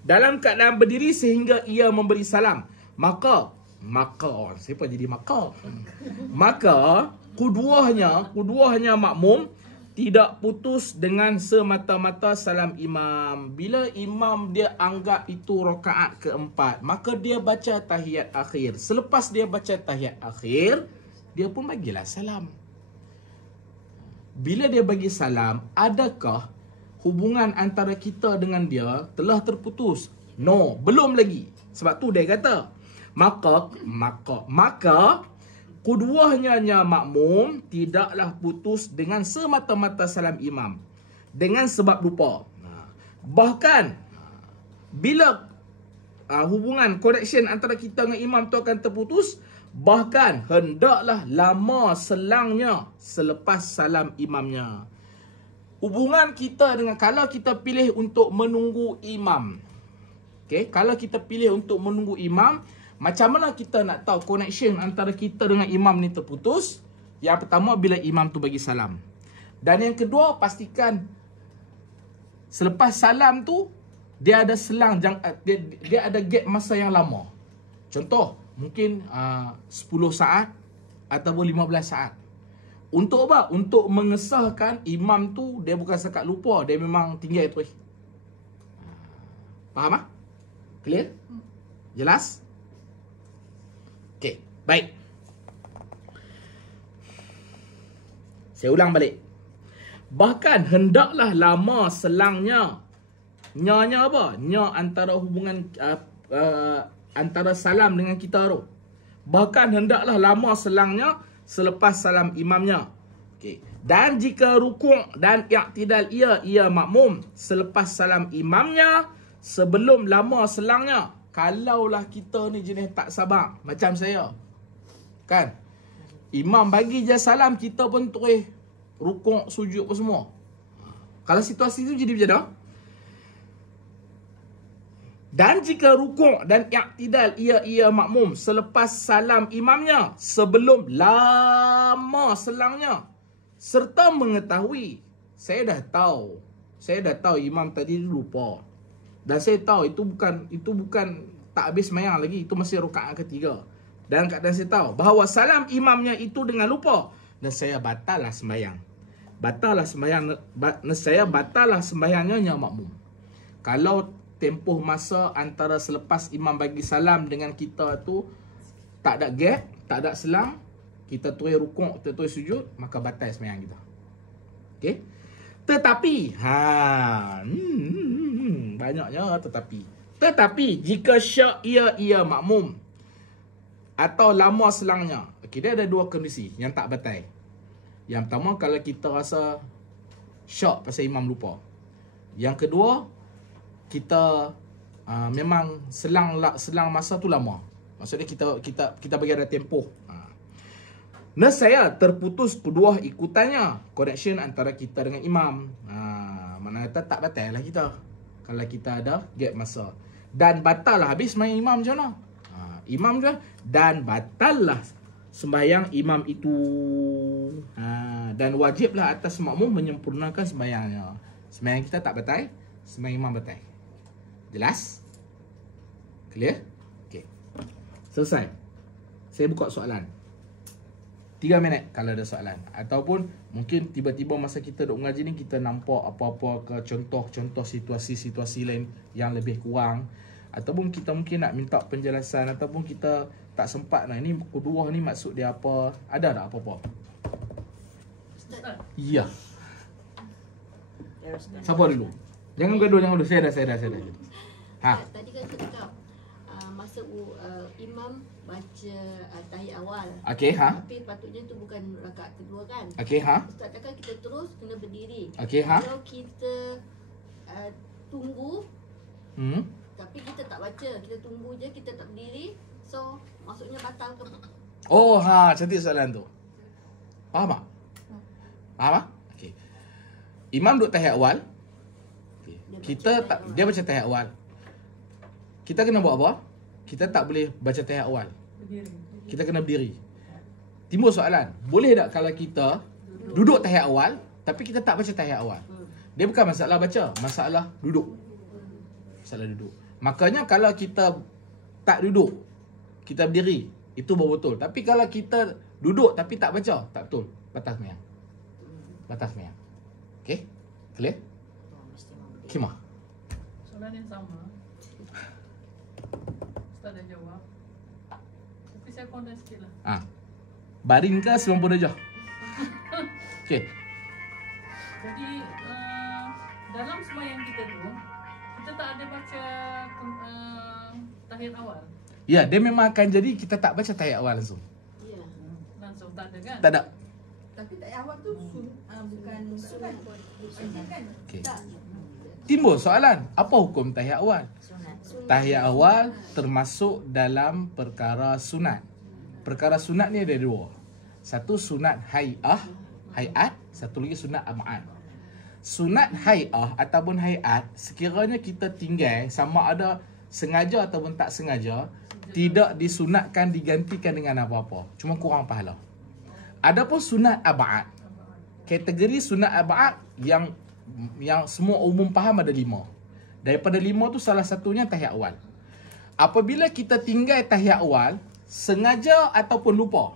Dalam keadaan berdiri sehingga ia memberi salam, maka siapa jadi maka kuduahnya makmum tidak putus dengan semata-mata salam imam. Bila imam dia anggap itu rakaat keempat, maka dia baca tahiyat akhir. Selepas dia baca tahiyat akhir, dia pun bagilah salam. Bila dia bagi salam, adakah hubungan antara kita dengan dia telah terputus? No, belum lagi. Sebab tu dia kata, maka kuduahnya makmum tidaklah putus dengan semata-mata salam imam dengan sebab lupa. Bahkan bila hubungan connection antara kita dengan imam tu akan terputus, bahkan hendaklah lama selangnya selepas salam imamnya. Hubungan kita dengan, kalau kita pilih untuk menunggu imam, okay, kalau kita pilih untuk menunggu imam, macam mana kita nak tahu connection antara kita dengan imam ni terputus? Yang pertama, bila imam tu bagi salam. Dan yang kedua, pastikan selepas salam tu dia ada selang, dia ada gap masa yang lama. Contoh, mungkin 10 saat ataupun 15 saat. Untuk apa? Untuk mengesahkan imam tu dia bukan sekat lupa, dia memang tinggal terus. Faham ah? Clear? Jelas? Okey, baik. Saya ulang balik. Bahkan hendaklah lama selangnya. Nya apa? Nya antara hubungan antara salam dengan kita tu. Bahkan hendaklah lama selangnya selepas salam imamnya. Okey. Dan jika rukuk dan i'tidal ia makmum selepas salam imamnya sebelum lama selangnya. Kalaulah kita ni jenis tak sabar macam saya, kan, imam bagi je salam, kita pun terus rukuk, sujud apa semua. Kalau situasi tu jadi macam mana? Dan jika rukuk dan i'tidal ia makmum selepas salam imamnya sebelum lama selangnya, serta mengetahui saya dah tahu imam tadi lupa, dan saya tahu itu bukan tak habis sembahyang lagi, itu masih rakaat ketiga, dan keadaan saya tahu bahawa salam imamnya itu dengan lupa, dan saya batallah sembahyang. Saya batallah sembahyangnya makmum. Kalau tempoh masa antara selepas imam bagi salam dengan kita tu tak ada gap, tak ada selang, kita terus rukuk, kita terus sujud, maka batal sembahyang kita. Okey? Tetapi banyaknya tetapi jika syak ia makmum atau lama selangnya, okey, dia ada dua kondisi yang tak batal. Yang pertama, kalau kita rasa syak pasal imam lupa. Yang kedua, kita memang selang masa tu lama. Maksudnya kita bagi ada tempoh. Nescaya terputus kedua ikutannya, connection antara kita dengan imam. Mana kata tak batal lah kita kalau kita ada gap masa. Dan batal lah habis sembahyang imam macam mana? Imam je, dan batal lah sembahyang imam itu. Dan wajiblah atas makmum menyempurnakan sembahyangnya. Sembahyang kita tak batal, sembahyang imam batal. Jelas? Clear? Okay. Selesai. Saya buka soalan. 3 minit kalau ada soalan. Ataupun mungkin tiba-tiba masa kita duk mengaji ni, kita nampak apa-apa ke contoh-contoh situasi-situasi lain yang lebih kurang. Ataupun kita mungkin nak minta penjelasan. Ataupun kita tak sempat nak, ni kedua ni maksud dia apa. Ada tak apa-apa? Ya. Siapa dulu? Jangan gaduh, Saya dah. Tadi kan saya cakap masa masa imam baca tahiyat awal. Okey, ha? Tapi patutnya tu bukan rakaat kedua kan? Okey, ha? Ustaz takkan kita terus kena berdiri. Okey, ha? Kalau kita tunggu tapi kita tak baca, kita tunggu je, kita tak berdiri, so maksudnya batal ke? Oh, ha, cantik soalan tu. Faham tak? Faham tak? Okey. Imam duduk tahiyat awal. Okay. Dia baca tahiyat awal. Kita kena buat apa? Kita tak boleh baca tahiyat awal. Kita kena berdiri. Timbul soalan, boleh tak kalau kita duduk tahiyat awal tapi kita tak baca tahiyat awal? Dia bukan masalah baca, masalah duduk. Masalah duduk. Makanya kalau kita tak duduk, kita berdiri, itu baru betul. Tapi kalau kita duduk tapi tak baca, tak betul. Batas sembahyang. Batas sembahyang. Okey? Clear? Kimah. Soalan yang sama. Ustaz dah jawab. Tapi saya condensed sikit lah. Baring ke 90 darjah? Okey. Jadi dalam sembahyang kita tu, kita tak ada baca tahiyat awal. Ya, dia memang akan jadi kita tak baca tahiyat awal langsung. Ya. Langsung tak ada kan? Tak ada. Tapi tak awal tu bukan sunat kan? Okey. Tak. Timbul soalan, apa hukum tahiyat awal? Sunat. Tahiyat awal termasuk dalam perkara sunat. Perkara sunat ni ada dua. Satu sunat hayat, satu lagi sunat am'ad. Sunat hayat ataupun hayat, sekiranya kita tinggal sama ada sengaja ataupun tak sengaja, tidak disunatkan digantikan dengan apa-apa. Cuma kurang pahala. Adapun sunat ab'ad, kategori sunat ab'ad yang semua umum faham ada 5. Daripada 5 tu salah satunya tahiyat awal. Apabila kita tinggal tahiyat awal sengaja ataupun lupa.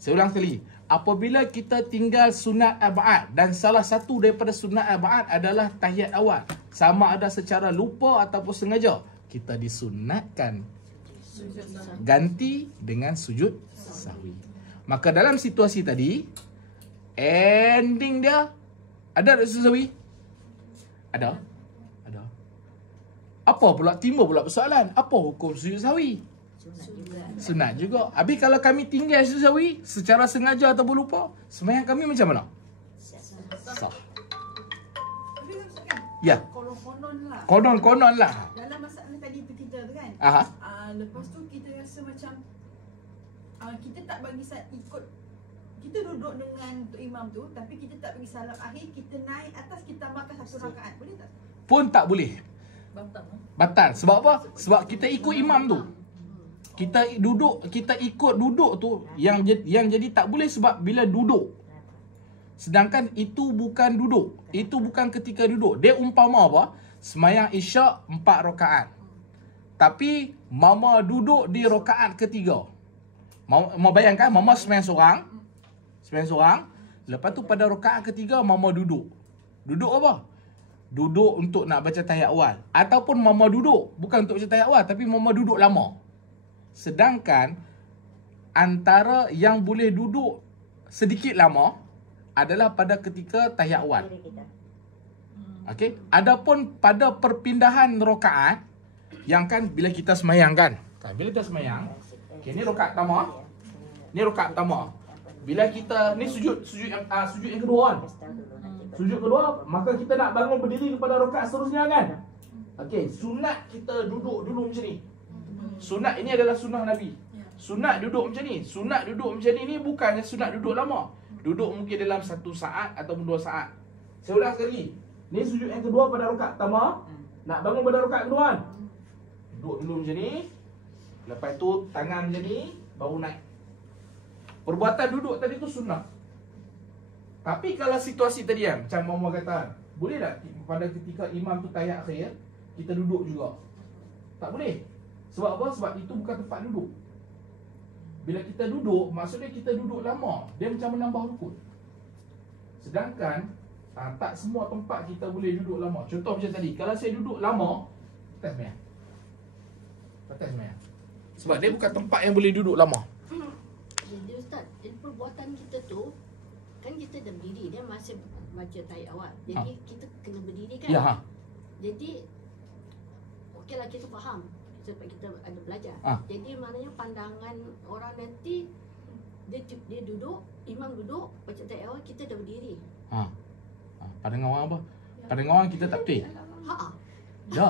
Saya ulang sekali. Apabila kita tinggal sunat ab'ad dan salah satu daripada sunat ab'ad adalah tahiyat awal, sama ada secara lupa ataupun sengaja, kita disunatkan ganti dengan sujud sahwi. Maka dalam situasi tadi, ending dia ada sujud sahwi? Ada. Ada. Apa pula timbul pula persoalan? Apa hukum sujud sahwi? Sunat juga. Habis kalau kami tinggal sujud sahwi secara sengaja ataupun lupa, sembahyang kami macam mana? Sah. Tapi kan? Ya. Konon lah. Konon lah. Dalam masalah tadi tu kita tu kan. Aha. Lepas tu kita rasa macam kita tak bagi ikut, kita duduk dengan Tok Imam tu, tapi kita tak bagi salam akhir, kita naik atas, kita tambahkan satu rakaat. Boleh tak? Pun tak boleh. Batal. Batal. Sebab apa? Sebab kita ikut imam tu. Kita ikut duduk tu yang jadi tak boleh sebab bila duduk. Sedangkan itu bukan duduk. Itu bukan ketika duduk. Dia umpama apa? Sembahyang Isyak 4 rakaat. Tapi mama duduk di rakaat ketiga. Mau bayangkan mama sembahyang seorang. Lepas tu pada rakaat ketiga mama duduk. Duduk apa? Duduk untuk nak baca tahiyat awal. Ataupun mama duduk bukan untuk baca tahiyat awal tapi mama duduk lama. Sedangkan antara yang boleh duduk sedikit lama adalah pada ketika tahiyat awal. Okey, adapun pada perpindahan rakaat yang kan bila kita sembahyang kan. Bila kita sembahyang, okey ni rakaat pertama. Ni rakaat pertama. Bila kita ni sujud yang kedua kan. Sujud kedua, maka kita nak bangun berdiri kepada rakaat seterusnya kan. Okey, sunat kita duduk dulu macam ni. Sunat ini adalah sunnah Nabi. Sunat duduk macam ni. Sunat duduk macam ni bukannya sunat duduk lama. Duduk mungkin dalam 1 saat ataupun 2 saat. Saya ulang sekali. Ni sujud yang kedua pada rakaat pertama. Nak bangun pada rakaat kedua kan. Duduk dulu macam ni. Lepas tu tangan macam ni baru naik. Perbuatan duduk tadi tu sunnah. Tapi kalau situasi tadi kan, macam Mama kata, boleh tak pada ketika imam tu tahiyat akhir kita duduk juga? Tak boleh. Sebab apa? Sebab itu bukan tempat duduk. Bila kita duduk, maksudnya kita duduk lama. Dia macam menambah rukun. Sedangkan tak semua tempat kita boleh duduk lama. Contoh macam tadi, kalau saya duduk lama, batal sembahyang. Batal sembahyang. Sebab dia bukan tempat yang boleh duduk lama. Jadi Ustaz, perbuatan kita tu kan kita dah berdiri, dia masih baca tahiyat awal. Jadi kita kena berdiri kan? Ya. Jadi okeylah kita faham. sebab kita ada belajar. Ah. Jadi maknanya pandangan orang nanti dia duduk, imam duduk baca ayat awal, kita dah berdiri. Pandangan orang apa? Pandangan orang kita tak betul. Ha. Ya.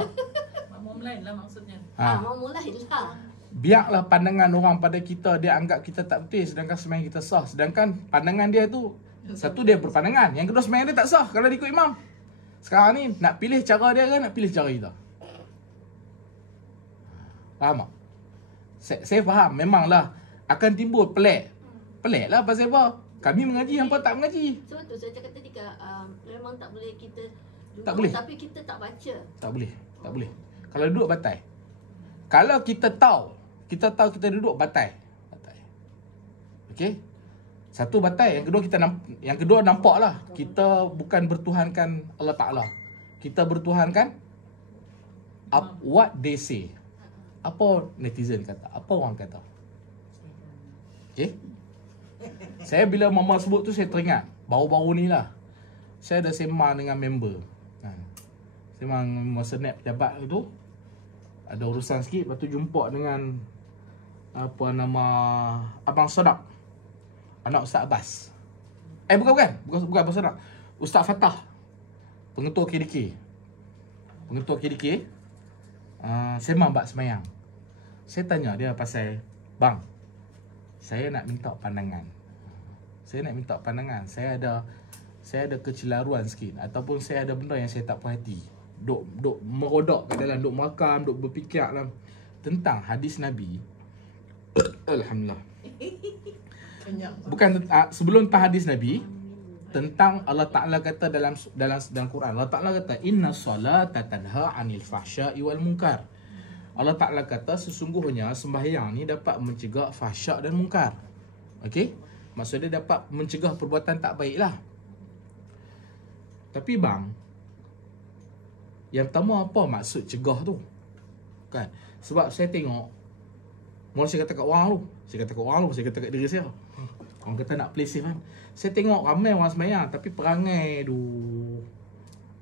Makmum lain lah maksudnya. Mau mulailah. Biarlah pandangan orang pada kita, dia anggap kita tak betul, sedangkan sembahyang kita sah. Sedangkan pandangan dia tu, satu dia berpandangan, yang kedua sembahyang dia tak sah kalau dia ikut imam. Sekarang ni nak pilih cara dia ke nak pilih cara kita? Faham tak? Saya faham, memanglah akan timbul pelik. Pelik lah pasal apa? Kami mengaji, hampa tak mengaji. Sebab tu saya cakap tadi memang tak boleh kita duduk, Tak boleh. tapi kita tak baca. Tak boleh, tak boleh. Kalau duduk batai. Kalau kita tahu kita duduk batai. Okey? Satu batai, yang kedua nampaklah kita bukan bertuhankan Allah Taala. Kita bertuhankan what they say. Apa netizen kata? Apa orang kata? Okey? Saya bila mama sebut tu saya teringat baru-baru ni lah. Saya ada sembang dengan member. Sembang masa naik pejabat tu ada urusan sikit, lepas tu jumpa dengan apa nama Abang Sodak, anak Ustaz Abbas. Bukan Abang Sodak. Ustaz Fatah, pengetua KDK. Sembang bab semayang. Saya tanya dia pasal, bang, saya nak minta pandangan. Saya ada kecelaruan sikit, ataupun saya ada benda yang saya tak puas hati. Duk merodok kat dalam, duk makan, duk berfikir dalam tentang hadis Nabi. Alhamdulillah. Bukan sebelum tentang hadis Nabi, tentang Allah Taala kata dalam Quran. Allah Taala kata inna solata tanha 'anil fahsya'i wal munkar. Allah Taala kata sesungguhnya sembahyang ni dapat mencegah fahsyak dan munkar. Okey? Maksudnya dapat mencegah perbuatan tak baik lah. Tapi bang, yang pertama apa maksud cegah tu? Kan? Sebab saya tengok, mula saya kata kat orang lu, saya kata kat diri saya. Orang kata nak play safe kan. Saya tengok ramai orang sembahyang tapi perangai tu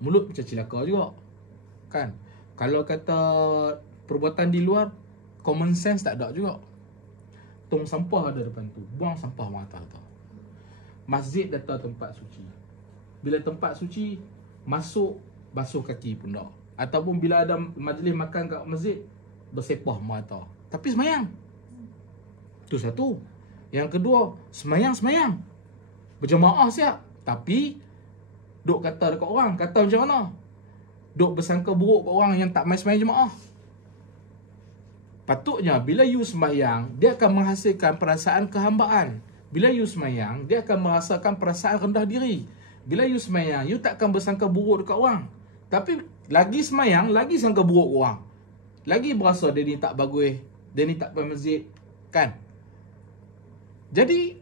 mulut macam cilaka juga. Kan? Kalau kata perbuatan di luar, common sense tak ada juga. Tong sampah ada depan tu, buang sampah mata tu. Masjid data tempat suci. Bila tempat suci, masuk basuh kaki pun tak. Ataupun bila ada majlis makan kat masjid, bersepah mata. Tapi semayang. Tu satu. Yang kedua, semayang. Berjemaah siap. Tapi duk kata dekat orang, kata macam mana? Duk bersangka buruk kat orang yang tak main semayang jemaah. Patutnya bila you semayang, dia akan menghasilkan perasaan kehambaan. Bila you semayang, dia akan merasakan perasaan rendah diri. Bila you semayang, you tak akan bersangka buruk dekat orang. Tapi lagi semayang, lagi sangka buruk orang. Lagi berasa dia ni tak bagus, dia ni tak pergi masjid. Kan? Jadi,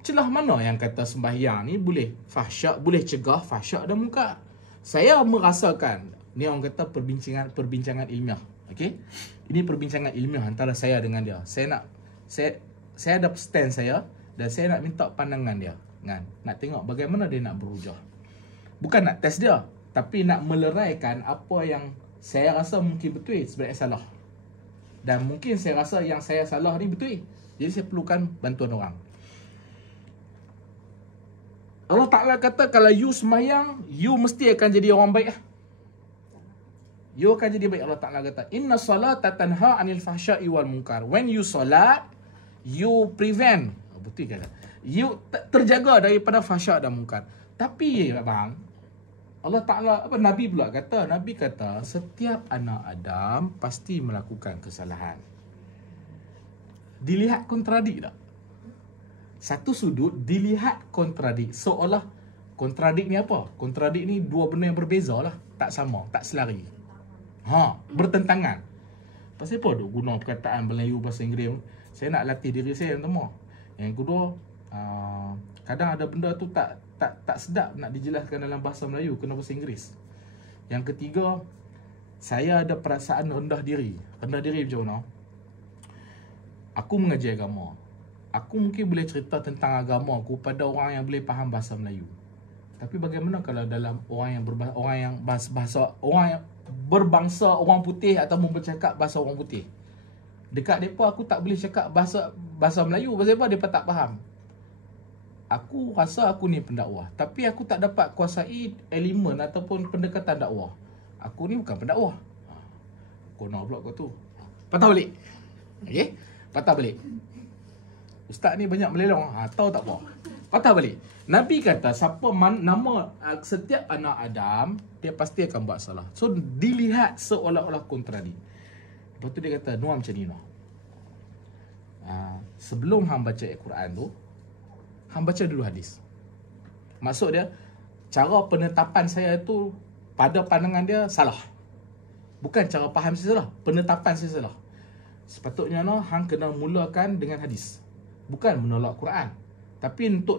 celah mana yang kata sembahyang ni boleh fahsyak, boleh cegah fahsyak dan munkar? Saya merasakan, ni orang kata perbincangan ilmiah. Okey? Ini perbincangan ilmiah antara saya dengan dia. Saya ada stand saya dan saya nak minta pandangan dia. Kan? Nak tengok bagaimana dia nak berhujah. Bukan nak test dia, tapi nak meleraikan apa yang saya rasa mungkin betul sebenarnya salah. Dan mungkin saya rasa yang saya salah ni betul. Jadi saya perlukan bantuan orang. Allah Ta'ala kata kalau you semayang, you mesti akan jadi orang baik. You akan jadi baik. Allah Ta'ala kata inna salata tanha 'anil fahsya'i wal munkar. When you salat, you prevent, betul ke? You terjaga daripada fahsyak dan munkar. Tapi bang, Allah Ta'ala, Nabi pula kata, Nabi kata setiap anak Adam pasti melakukan kesalahan. Dilihat kontradik tak? Satu sudut dilihat kontradik. Seolah kontradik ni apa? Kontradik ni dua benda yang berbeza lah. Tak sama, tak selari. Bertentangan. Pasal apa tu guna perkataan Melayu bahasa Inggeris? Saya nak latih diri saya yang pertama. Yang kedua, kadang ada benda tu tak sedap nak dijelaskan dalam bahasa Melayu, kena bahasa Inggeris. Yang ketiga, saya ada perasaan rendah diri. Rendah diri macam mana? Aku mengaji agama. Aku mungkin boleh cerita tentang agama aku pada orang yang boleh faham bahasa Melayu. Tapi bagaimana kalau dalam orang yang berbangsa orang putih ataupun bercakap bahasa orang putih? Dekat depa aku tak boleh cakap bahasa Melayu, pasal apa depa tak faham. Aku rasa aku ni pendakwah, tapi aku tak dapat kuasai elemen ataupun pendekatan dakwah. Aku ni bukan pendakwah. Kono pula kau tu. Patah balik. Okey? Patah balik. Ustaz ni banyak melelong. Tahu tak apa? Patah balik. Nabi kata setiap anak Adam dia pasti akan buat salah. So dilihat seolah-olah kontradi. Lepas tu dia kata Noah macam ni Noah. Sebelum hang baca Al-Quran tu, hang baca dulu hadis. Maksud dia cara penetapan saya tu pada pandangan dia salah. Bukan cara faham saya salah, penetapan saya salah. Sepatutnya hang kena mulakan dengan hadis. Bukan menolak Quran. Tapi untuk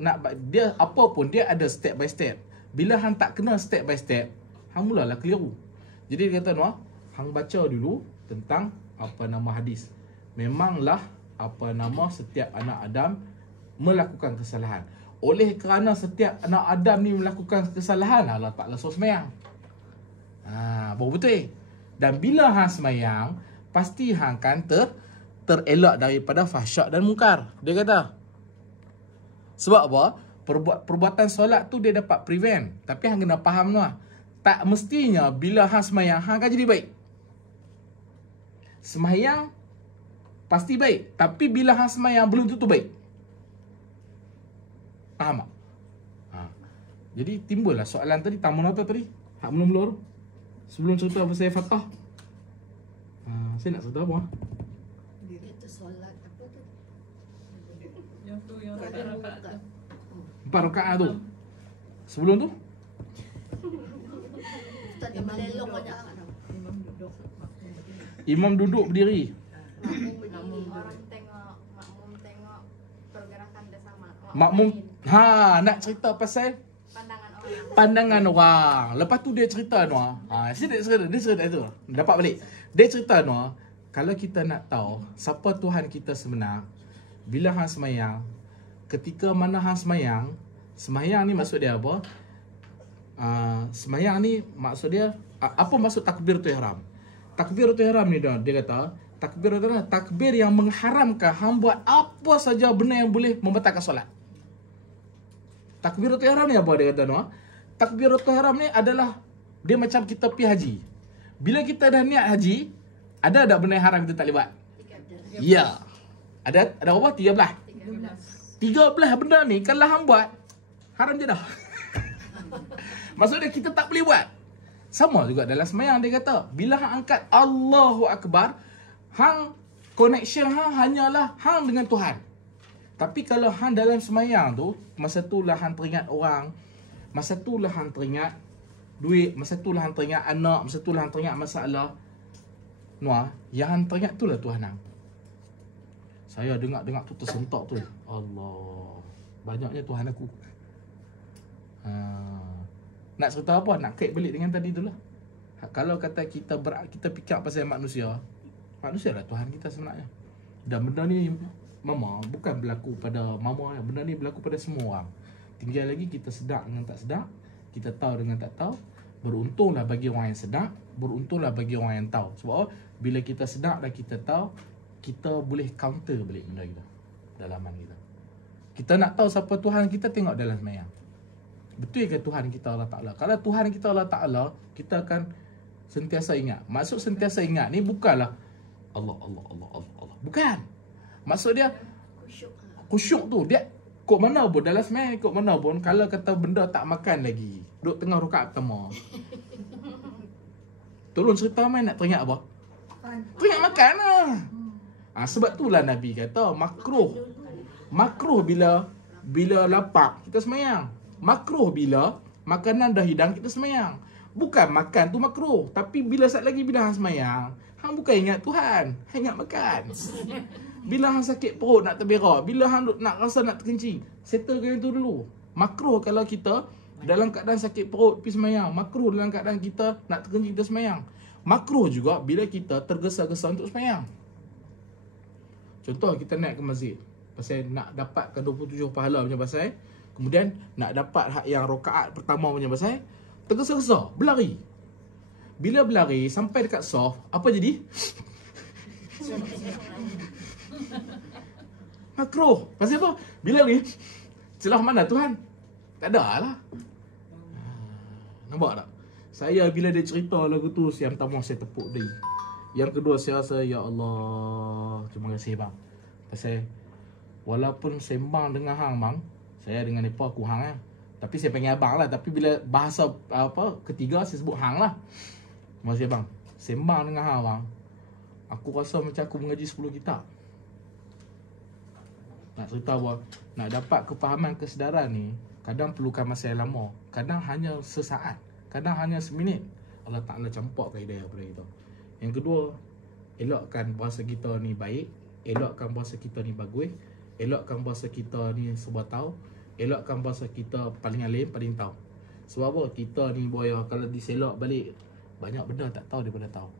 nak dia apa pun dia ada step by step. Bila hang tak kena step by step, hang mulalah keliru. Jadi dia kata Noah, hang baca dulu tentang apa nama hadis. Memanglah apa nama setiap anak Adam melakukan kesalahan. Oleh kerana setiap anak Adam ni melakukan kesalahan, Allah Ta'ala suruh semayang. Baru betul. Dan bila hang semayang, pasti hang kan terelak daripada fahsyak dan mungkar. Dia kata. Sebab apa? Perbuatan solat tu dia dapat prevent. Tapi hang kena faham lah. Tak mestinya bila hang semayang, hang akan jadi baik. Semayang pasti baik. Tapi bila hang semayang, belum tentu baik. Faham tak? Jadi timbullah soalan tadi, tamu nota tadi. Hak mula-mula tu. Sebelum cerita pasal Fatah. Saya nak cerita apa? Itu solat apa tu? Yang tu yang rakaat tu. 4 rakaat tu. Sebelum tu? Tak ada melelong banyak sangat tau. Imam duduk berdiri. Orang tengok, makmum tengok pergerakan dia sama. Makmum nak cerita pasal pandangan orang. Lepas tu dia cerita Noah. Dia cerita tu. Dapat balik. Dia cerita Noah, kalau kita nak tahu siapa Tuhan kita sebenar, bila hang semayang, ketika mana hang semayang ni maksud dia apa? Semayang ni maksud dia apa maksud takbiratul ihram? Takbiratul ihram ni dia kata, takbiratul ihram takbir yang mengharamkan hang buat apa saja benda yang boleh membatalkan solat. Takbiratul ihram ni apa dia kata Noah? Takbiratul ihram ni adalah dia macam kita pergi haji. Bila kita dah niat haji, ada tak benda yang haram kita tak boleh buat? Ya. Ada berapa? 13 benda ni kalau hang buat, haram je dah. Maksudnya kita tak boleh buat. Sama juga dalam semayang dia kata, bila hang angkat Allahu Akbar, hang connection hang hanyalah hang dengan Tuhan. Tapi kalau hang dalam semayang tu, masa tu lah hang teringat orang, masa tu lah hang teringat duit, masa tu lah hang teringat anak, masa tu lah hang teringat masalah. Noah, yang hang teringat tu lah Tuhan hang. Saya dengar tu tersentak tu. Allah, banyaknya Tuhan aku. Nak cerita apa? Nak kait balik dengan tadi tu lah. Kalau kata kita fikir pasal manusia lah Tuhan kita sebenarnya. Dan benda ni mama bukan berlaku pada mama, benda ni berlaku pada semua orang. Tinggal lagi kita sedar dengan tak sedar, kita tahu dengan tak tahu. Beruntunglah bagi orang yang sedar, beruntunglah bagi orang yang tahu. Sebab bila kita sedar dan kita tahu, kita boleh counter balik benda kita, dalaman kita. Kita nak tahu siapa Tuhan kita, tengok dalam semayang. Betul ke Tuhan kita Allah Ta'ala? Kalau Tuhan kita Allah Ta'ala, kita akan sentiasa ingat. Maksud sentiasa ingat ni bukanlah Allah. Bukan. Maksud dia khusyuk tu. Dia kok mana pun dalam semayang, kok mana pun kalau kata benda tak makan lagi, duduk tengah rakaat pertama. Tolong cerita main nak teringat apa? Teringat makan lah. Sebab itulah Nabi kata makruh bila lapar kita semayang. Makruh bila makanan dah hidang kita semayang. Bukan makan tu makruh, tapi bila saat lagi bila hang semayang, hang bukan ingat Tuhan, hang ingat makan. Bila hang sakit perut nak terberak, bila hang nak rasa nak terkencing, settlekan itu dulu. Makruh kalau kita dalam keadaan sakit perut pergi semayang. Makruh dalam keadaan kita nak terkencing kita semayang. Makruh juga bila kita tergesa-gesa untuk semayang. Contoh kita naik ke masjid, pasal nak dapatkan 27 pahala macam pasal Kemudian nak dapat hak yang rakaat pertama punya pasal, tergesa-gesa, berlari. Bila berlari sampai dekat soft, apa jadi? Makruh. Pasal apa? Bila ni celah mana Tuhan? Tak ada lah. Nampak tak? Saya bila dia cerita lagu tu, yang pertama saya tepuk dia. Yang kedua saya rasa, ya Allah, terima kasih bang. Pasal walaupun sembang dengan hang bang, saya dengan mereka aku hang lah. Tapi saya panggil abang lah. Tapi bila bahasa apa ketiga saya sebut hang lah. Terima kasih bang. Sembang dengan hang bang, aku rasa macam aku mengaji 10 kitab. Nak cerita bahawa nak dapat kefahaman kesedaran ni kadang perlukan masa yang lama, kadang hanya sesaat, kadang hanya seminit. Allah Ta'ala campakkan hidayah kepada kita. Yang kedua, elokkan bahasa kita ni baik, elokkan bahasa kita ni bagus, elokkan bahasa kita ni sebab tahu, elokkan bahasa kita paling alim, paling tahu. Sebab apa? Kita ni boya kalau diselok balik, banyak benda tak tahu daripada tahu.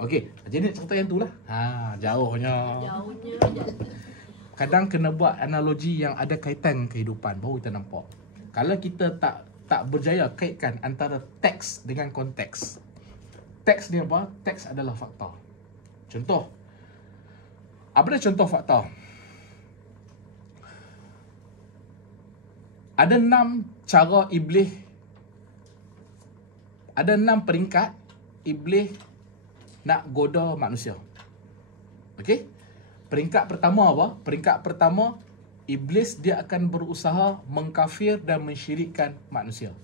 Okey, jadi nak cerita yang tu lah. Jauhnya. Kadang kena buat analogi yang ada kaitan kehidupan, baru kita nampak. Kalau kita tak berjaya kaitkan antara teks dengan konteks. Teks ni apa? Teks adalah fakta. Contoh. Apa dia contoh fakta? Ada 6 cara iblis. Ada 6 peringkat iblis nak goda manusia. Okey? Peringkat pertama apa? Peringkat pertama, iblis dia akan berusaha mengkafir dan mensyirikkan manusia.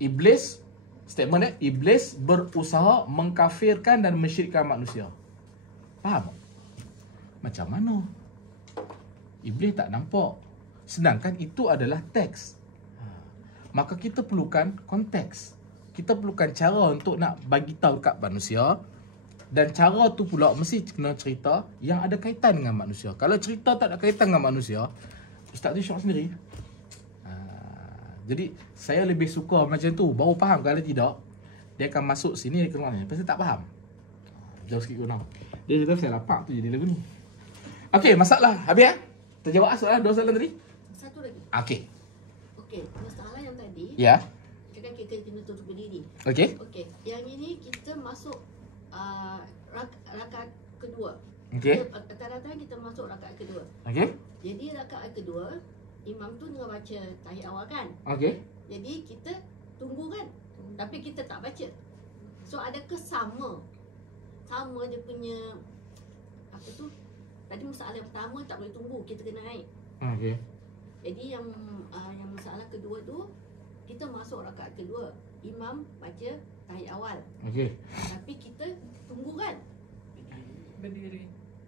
Iblis, statement dia, iblis berusaha mengkafirkan dan mensyirikkan manusia. Faham? Macam mana? Iblis tak nampak. Sedangkan itu adalah teks. Maka kita perlukan konteks. Kita perlukan cara untuk nak bagi tahu kat manusia. Dan cara tu pula mesti kena cerita yang ada kaitan dengan manusia. Kalau cerita tak ada kaitan dengan manusia, Ustaz tu syok sendiri. Jadi saya lebih suka macam tu. Baru faham. Kalau tidak, dia akan masuk sini, dia keluar ni. Pasti tak faham. Jauh sikit guna. Dia kata saya lapak tu jadi lagu ni. Okey, masalah. Habis ya? Terjawab soalan 2 soalan tadi? Satu lagi. Okey. Okey, masalah yang tadi. Ya. Kan kita kena tutup berdiri. Okey. Okey, yang ini kita masuk rakaat kedua. Okey. Rata-rata kita masuk rakaat kedua. Okey. Jadi rakaat kedua, imam tu tengah baca tahiyat awal kan? Okey. Jadi kita tunggu kan? Tapi kita tak baca. So adakah sama dia punya apa tu? Tadi masalah yang pertama tak boleh tunggu, kita kena naik. Okey. Jadi yang masalah kedua tu, kita masuk rakaat kedua, imam baca tahiyat awal. Okey. Tapi kita tunggu kan? Berdiri.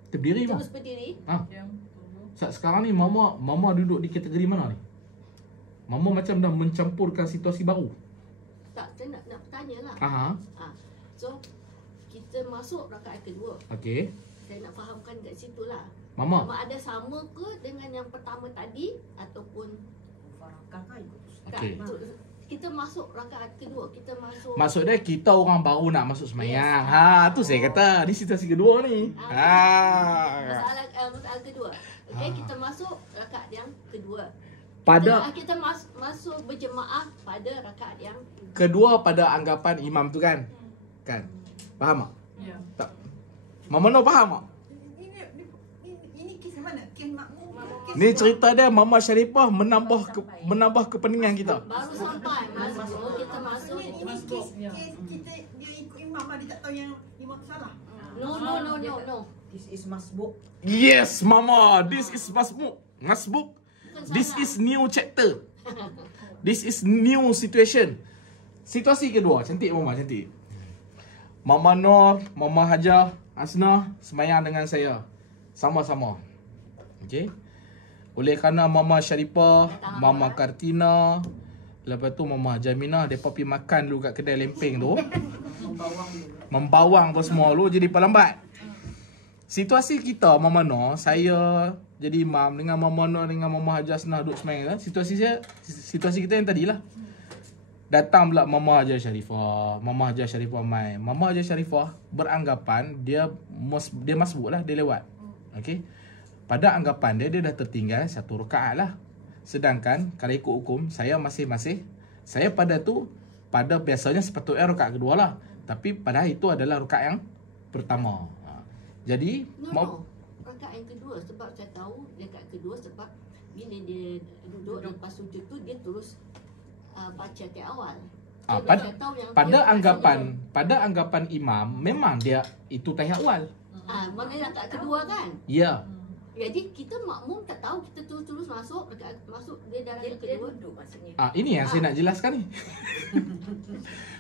Berdiri bang. Terus berdiri. Yang tunggu. Sekarang ni mama duduk di kategori mana ni? Mama macam dah mencampurkan situasi baru. Tak, saya nak bertanya lah. Aha. So, kita masuk rakaat kedua. Okey. Saya nak fahamkan kat situ lah. Mama. Sama ada sama ke dengan yang pertama tadi ataupun Okey. kita masuk rakaat kedua, kita masuk. Maksud dia kita orang baru nak masuk semayang. Tu saya kata di situasi kedua ni. Masalah kedua. Okey, kita masuk rakaat yang kedua. Pada kita masuk berjemaah pada rakaat yang kedua pada anggapan imam tu kan? Kan? Faham tak? Ya. Tak. Mama no faham tak? Ini kisah mana? Kisah makmum. Ni cerita dia Mama Syarifah menambah kepeningan kita. baru sampai masuk, kita masuk. Ini kes kita dia ikut imam lah, dia tak tahu yang imam tu salah. No. This is masbuk. Yes, Mama. This is masbuk. Masbuk. Bukan This salah. is new chapter. This is new situation. Situasi kedua. Cantik Mama, cantik. Mama Nur, Mama Hajar, Asnah semayang dengan saya. Sama-sama. Okey. Oleh kerana Mama Syarifah, Mama Kartina, lepas tu Mama Jaminah, mereka pergi makan dulu kat kedai lempeng tu. Membawang tu semua dulu jadi pelambat. Situasi kita Mama Nur, saya jadi imam dengan Mama Nur dengan Mama Hajar Asnah duduk semayang. Situasi kita yang tadilah. Datang pula Mama Hajar Syarifah. Mama Hajar Syarifah main. Mama Hajar Syarifah beranggapan dia masbuk lah, dia lewat. Okey. Pada anggapan dia dah tertinggal 1 rakaat lah. Sedangkan kalau ikut hukum, saya masih saya pada biasanya sepatutnya rakaat kedua lah. Tapi padahal itu adalah rakaat yang pertama. Jadi No. Rakaat yang kedua sebab saya tahu rakaat kedua sebab bila dia duduk lepas sujud tu dia terus baca ayat awal. pada Saya tahu yang pada anggapan imam memang dia itu tahiyat awal. mana rakaat kedua kan? Ya. Jadi kita makmum tak tahu kita terus masuk masuk dia dah rakaat Dia kedua. duduk maksudnya. Ini yang saya nak jelaskan ni.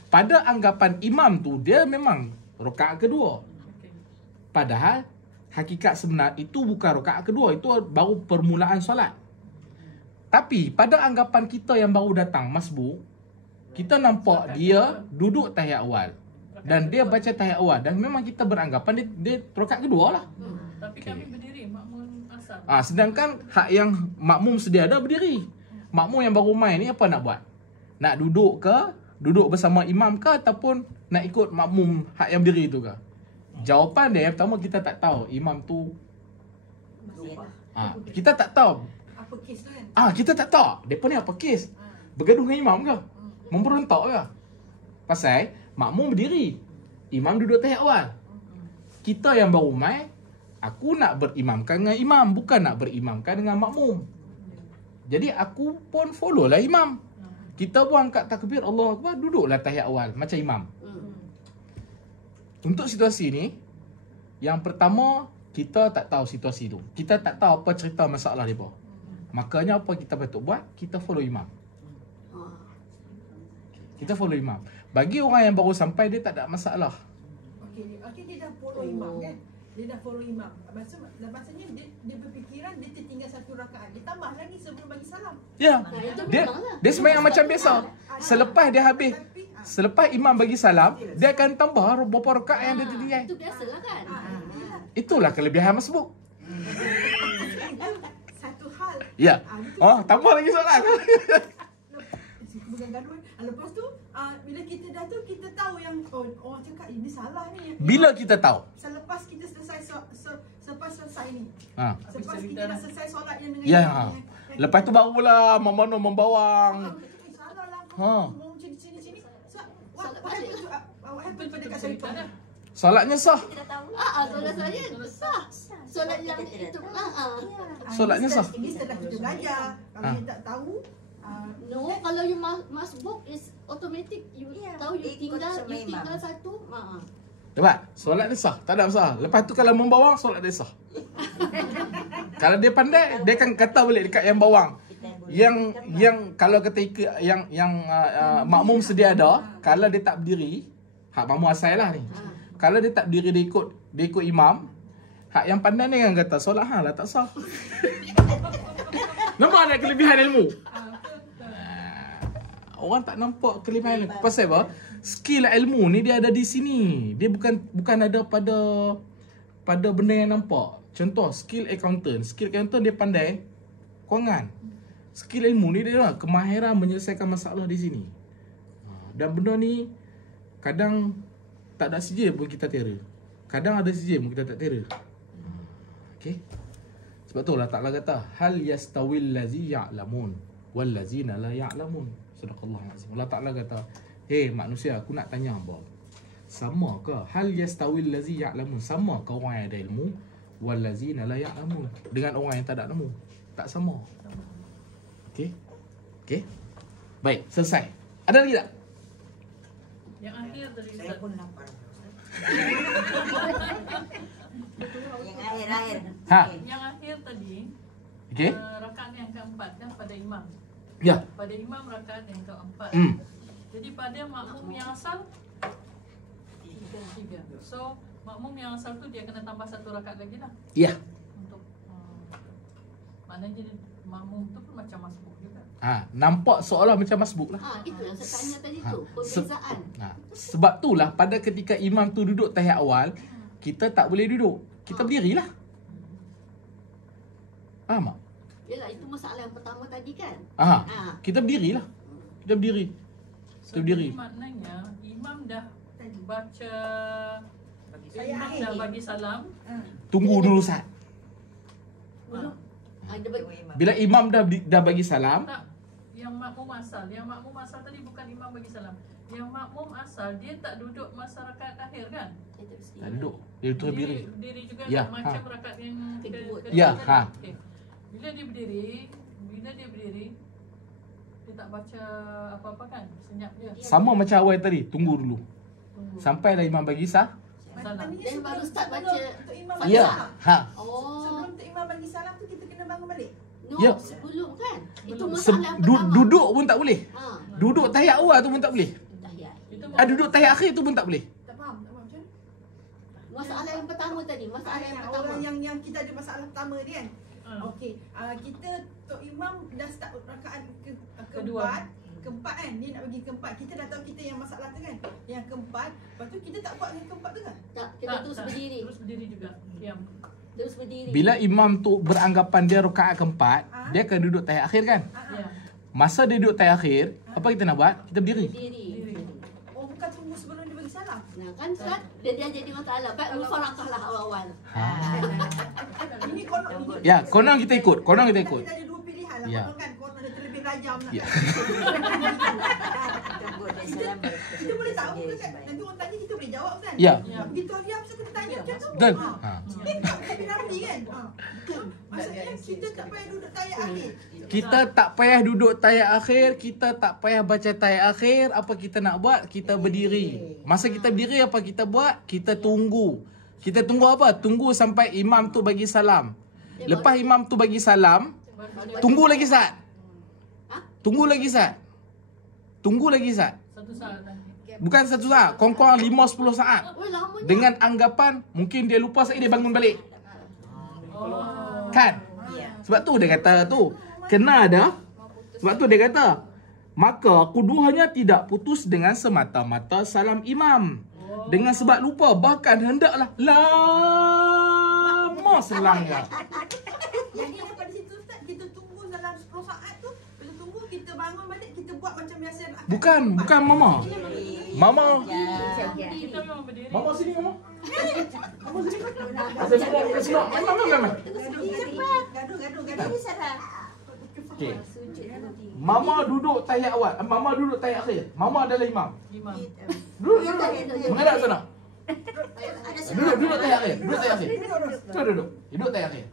Pada anggapan imam tu dia memang rakaat kedua. Okey. Padahal hakikat sebenar itu bukan rakaat kedua, itu baru permulaan solat. Tapi pada anggapan kita yang baru datang masbuk, kita nampak dia duduk tahiyat awal dan dia baca tahiyat awal dan memang kita beranggapan dia rakaat kedua lah. Tapi Okey. kami berdiri makmum asal. Sedangkan hak yang makmum sedia ada berdiri. Makmum yang baru main ni apa nak buat? Nak duduk ke? Duduk bersama imam ke ataupun nak ikut makmum hak yang berdiri tu ke? Jawapan dia yang pertama kita tak tahu imam tu. Masih ada. Kita tak tahu. Apa kes tu kan? Kita tak tahu. Depa ni apa kes? Bergaduh dengan imam ke? Memberontak ke? Pasal makmum berdiri. Imam duduk tahiyat awal. Kita yang baru main, aku nak berimamkan dengan imam, bukan nak berimamkan dengan makmum. Jadi aku pun follow lah imam. Kita pun angkat takbir Allah Akbar, duduklah tahiyat awal macam imam. Untuk situasi ni, yang pertama kita tak tahu situasi tu. Kita tak tahu apa cerita masalah depa. Makanya apa kita patut buat? Kita follow imam. Kita follow imam. Bagi orang yang baru sampai dia tak ada masalah. Okey dia dah follow imam kan. Dia dah follow imam. Maksudnya dia berfikiran dia tertinggal satu rakaat. Dia tambah lagi sebelum bagi salam. Ya. Itu Dia memanglah. dia sembahyang macam biasa. Selepas dia habis, selepas imam bagi salam, dia akan tambah berapa rakaat yang dia tertinggal. Itu biasalah kan. Itulah kelebihan masbuk. Satu hal. Ya. Tambah lagi soalan. Bukan gaduh. Lepas tu bila kita dah tu kita tahu yang orang cakap ini salah ni. Bila kita tahu? Selepas kita selesai selepas selesai ni. Selepas Habis kita cerita dah dah. selesai solat yang dengan Ya. imam ni, Lepas tu barulah memano membawang. salah lah. Ha. Mau sini. So Solat what balik happened to what happened pada kat Cerita syaitan? dah. Solatnya sah. Kita dah tahu. Solat saya sah. Solat yang Kita tidak itu tahu. Solatnya sah. Ini setelah kita belajar. Kalau Ah. kita tak tahu No, kalau you masbuk is automatic you tahu you ikut sama imam. tinggal satu. Nampak? Solat dia sah. Tak ada masalah. Lepas tu kalau membawang, solat dia sah. Kalau dia pandai, dia akan kata balik dekat yang bawang. Kita boleh Yang kalau ketika yang makmum sedia ada, kalau dia tak berdiri, hak makmum asal lah ni. Kalau dia tak berdiri dia ikut imam, hak yang pandai ni kan kata solat lah tak sah. Nampak tak kelebihan ilmu? Orang tak nampak kelebihan ilmu. Pasal apa? Skill ilmu ni dia ada di sini. Dia bukan ada pada benda yang nampak. Contoh skill accountant. Skill accountant dia pandai kewangan. Skill ilmu ni dia kemahiran menyelesaikan masalah di sini. Dan benda ni kadang tak ada CJ pun kita terror. Kadang ada CJ pun kita tak terror. Okey. Sebab tu Allah Ta'ala kata hal yastawil ladzi ya'lamun wal ladzina la ya'lamun. Sadaqallahu azim. Allah Ta'ala kata, "Hey manusia, aku nak tanya hangpa. Sama ke hal yastawil ladzi ya'lamun? Sama ke orang yang ada ilmu wal ladzina la ya'lamun dengan orang yang tak ada ilmu? Tak sama." Okey. Baik, selesai. Ada lagi tak? Yang akhir tadi Saya Ustaz. pun lapar. Yang akhir-akhir. Ha. Okey. Yang akhir tadi Okey. rakaat yang keempat kan pada imam. Ya. Pada imam rakaat yang keempat. Jadi pada makmum yang asal tiga. So makmum yang asal tu dia kena tambah satu rakaat lagi lah Ya. untuk maknanya jadi makmum tu pun macam masbuk juga. Nampak seolah macam masbuk lah. Itu yang saya tanya tadi tu, Se- perbezaan. Sebab itulah pada ketika imam tu duduk tahiyat awal, kita tak boleh duduk. Kita berdirilah. Faham tak? Yalah, itu masalah yang pertama tadi kan. Kita berdirilah. Kita berdiri. So Kita berdiri. jadi maknanya imam dah baca Saya imam akhir dah ni. bagi salam. Tunggu dulu Sat. Ha. Ada Bila imam dah bagi salam, Tak, yang makmum asal. Yang makmum asal tadi bukan imam bagi salam. Yang makmum asal dia tak duduk masa rakaat akhir kan? tak duduk. Dia betul berdiri. Berdiri juga Ya, tak macam rakaat yang Kedua. Ya, tadi. ha. Okey. Bila dia berdiri, dia tak baca apa-apa kan? Senyap je. Sama macam awal tadi, tunggu dulu. Tunggu. Sampailah imam bagi Salam. Dan baru start baca. Tok Imam Fatiha. bagi Ya, salam. ha. Oh. Sebelum Tok Imam bagi salam tu kita kena bangun balik. No, Ya. sebelum kan? Itu Sebelum. masalah yang pertama. Duduk pun tak boleh. Ha. Duduk tahiyat awal tu pun tak boleh. Tahiyat. Itu Duduk tahiyat akhir tu pun tak boleh. Tak faham macam mana? Masalah yang pertama tadi, masalah yang Yang pertama. orang yang kita ada masalah pertama ni kan. Okey, kita Tok Imam dah start rakaat Kedua. keempat kan, dia nak bagi keempat. Kita dah tahu kita yang masalah tu kan, yang keempat. Lepas tu kita tak buat yang keempat tu kan. Tak, kita terus berdiri. Terus berdiri juga. Diam. Terus berdiri. Bila imam tu beranggapan dia rakaat keempat, Ha? dia akan duduk tahiyat akhir kan? Ya. Masa dia duduk tahiyat akhir, apa kita nak buat? Kita berdiri. Berdiri. Oh, bukan tunggu sebelum dia bagi salam. Nah, kan Ustaz, dia jadi masalah. Baik mufarakahlah awal-awal. Ini konon Ya, konon kita ikut. Konon kita ikut. Kita ada dua pilihan lah. Ya. Konon kan konon ada terlebih rajam nak. Ya. Tunggu dia salam baru Kita boleh tahu ke kan? Nanti orang tanya kita boleh jawab kan? Ya. Begitu dia apa kita tanya macam tu. Betul. Ha. Ha. Tapi nanti kan. Ha. Maksudnya kita tak payah duduk tayar akhir. Kita tak payah duduk tahiyat akhir, kita tak payah baca tahiyat akhir. Apa kita nak buat? Kita berdiri. Masa kita berdiri apa kita buat? Kita tunggu. Kita tunggu apa? Tunggu sampai imam tu bagi salam. Lepas imam tu bagi salam, tunggu lagi saat. Tunggu lagi saat. Tunggu lagi saat. Satu saat lagi. Bukan satu saat, kurang-kurang 5-10 saat. Oh, lamanya. Dengan anggapan mungkin dia lupa sekali dia bangun balik. Oh. Kan? Ya. Sebab tu dia kata tu, kena ada. Sebab tu dia kata, maka keduanya tidak putus dengan semata-mata salam imam. Dengan sebab lupa, bahkan hendaklah lama selangnya. Jadi daripada situ Ustaz, kita tunggu dalam 10 saat tu. Bila tunggu kita bangun balik, kita buat macam biasa. Bukan mama. Mama. Kita memang berdiri. Mama sini mama. Mama sini. Asal sini. Mama. Gaduh. Jadi salah. Okey. Mama duduk tahiyat awal. Mama duduk tahiyat akhir. Mama adalah imam. Imam. Duduk. Menghadap sana. Ada Duduk tahiyat akhir. Duduk tahiyat akhir. Duduk. Duduk tahiyat akhir.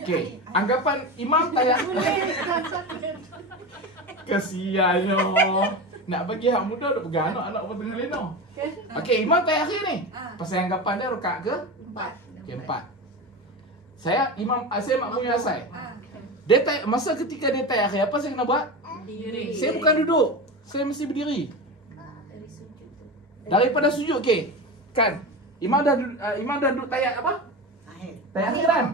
Okey. Anggapan imam tahiyat akhir. Kesiannya. Nak bagi hak muda duk pegang anak-anak apa tengah lena. Okey, imam tahiyat akhir ni. Pasal anggapan dia rakaat ke? 4. Okey, 4. Saya makmum yang asal. Dia masa ketika dia tahiyat akhir, apa saya kena buat? Berdiri. Saya bukan duduk. Saya mesti berdiri. Dari sujud tu. Daripada sujud, okey. Kan? Imam dah duduk tahiyat apa? Akhir. Tahiyat akhir kan?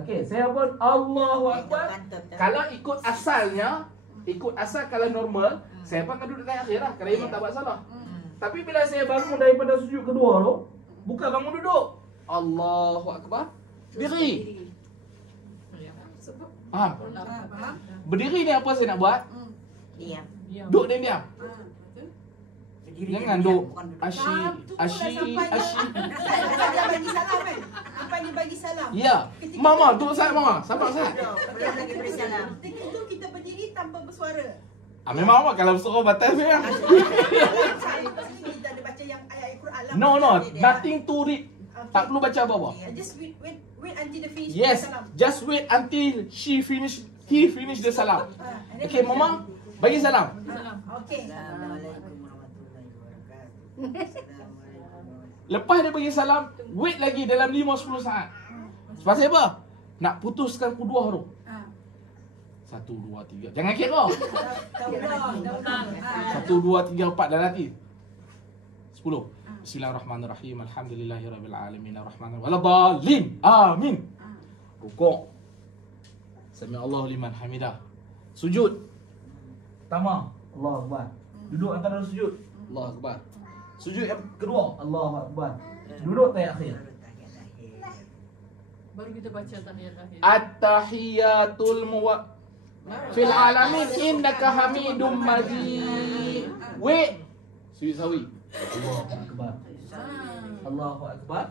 Okey, saya pun Allahu Akbar. Kalau ikut asalnya, ikut asal kalau normal, saya pun akan duduk tahiyat akhir lah. Kalau imam tak buat salah. Tapi bila saya bangun daripada sujud kedua tu, bukan bangun duduk. Allahu Akbar. Berdiri. Faham? Faham? Berdiri ni apa saya nak buat? Diam. Diam. Duduk dan diam. Berdiri Jangan diam, duduk bukan duduk. asyik. Dia bagi salam kan? Sampai dia bagi salam. Ya. Mama, duduk saat mama. Sabar saat. Diam lagi beri salam. Ketika itu kita berdiri tanpa bersuara. Memang mama kalau suruh batal saya. Kita ada baca yang ayat Al-Quran lah. No, nothing to read. Tak perlu baca apa-apa. Just wait until the finish. Yes, Salam. just wait until he finish the salam. And then Okay, mama, bagi salam. Salam. Okay. Assalamualaikum warahmatullahi wabarakatuh. Assalamualaikum. Lepas dia bagi salam, wait lagi dalam 5-10 saat. Sebab apa? Nak putuskan kuduah tu. 1, 2, 3. Jangan kira. 1, 2, 3, 4 dah nanti. 10. Bismillahirrahmanirrahim. Alhamdulillahirabbil alamin arrahmanir waladhdallin. Amin. Rukuk. Sami Allahu liman hamidah. Sujud. Pertama, Allahu akbar. Duduk antara sujud. Allahu akbar. Sujud yang kedua, Allahu akbar. Duduk tahiyat akhir. Baru kita baca tahiyat akhir. At-tahiyatul fil alamin innaka hamidum majid. Wait. Sujud sawi. Allahu akbar. Allahu akbar.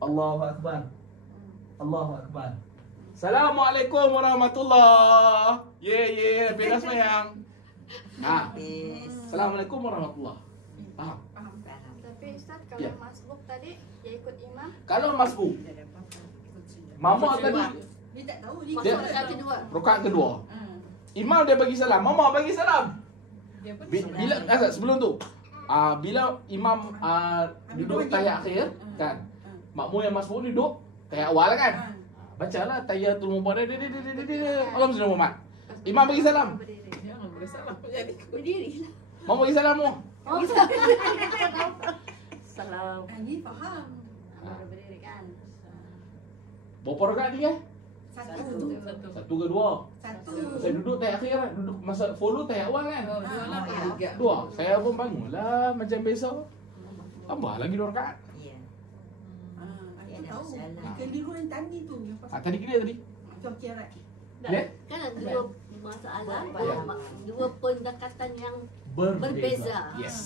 Allahu akbar. Allahu akbar. Assalamualaikum warahmatullahi. Ye, beda semayang. Assalamualaikum warahmatullahi. Faham? Tapi Ustaz, kalau Ya. masbuk tadi dia ikut imam. Kalau masbuk, mama tadi Dia tak tahu Masuk dia. rakaat kedua. rakaat kedua. Imam dia bagi salam, mama bagi salam. Dia pun Bila sebelum tu, bila imam duduk tahiyat akhir kan, makmum yang masbuk duduk tahiyat awal kan. Bacalah tahiyatul mubarak. Allahumma salli Muhammad. Imam bagi salam. jangan boleh salah jadi. Berdiri lah. Mama bagi salam mu. Salam. Ni faham. Baru berdiri kan. Berapa rakaat dia? Satu. Satu ke dua? Satu. Saya duduk tahiyat akhir kan, duduk masa follow tahiyat awal kan. Oh, dua lah. Ya. Dua. Saya pun bangun lah macam biasa. Tambah lagi 2 rakaat. Ya. Aku ada tahu. masalah. Keliru yang tadi tu. Yang pasal Tadi clear tadi. itu akhirat. Ya? Kan ada dua masalah, Ya. dua pendekatan yang Berbeza. Yes.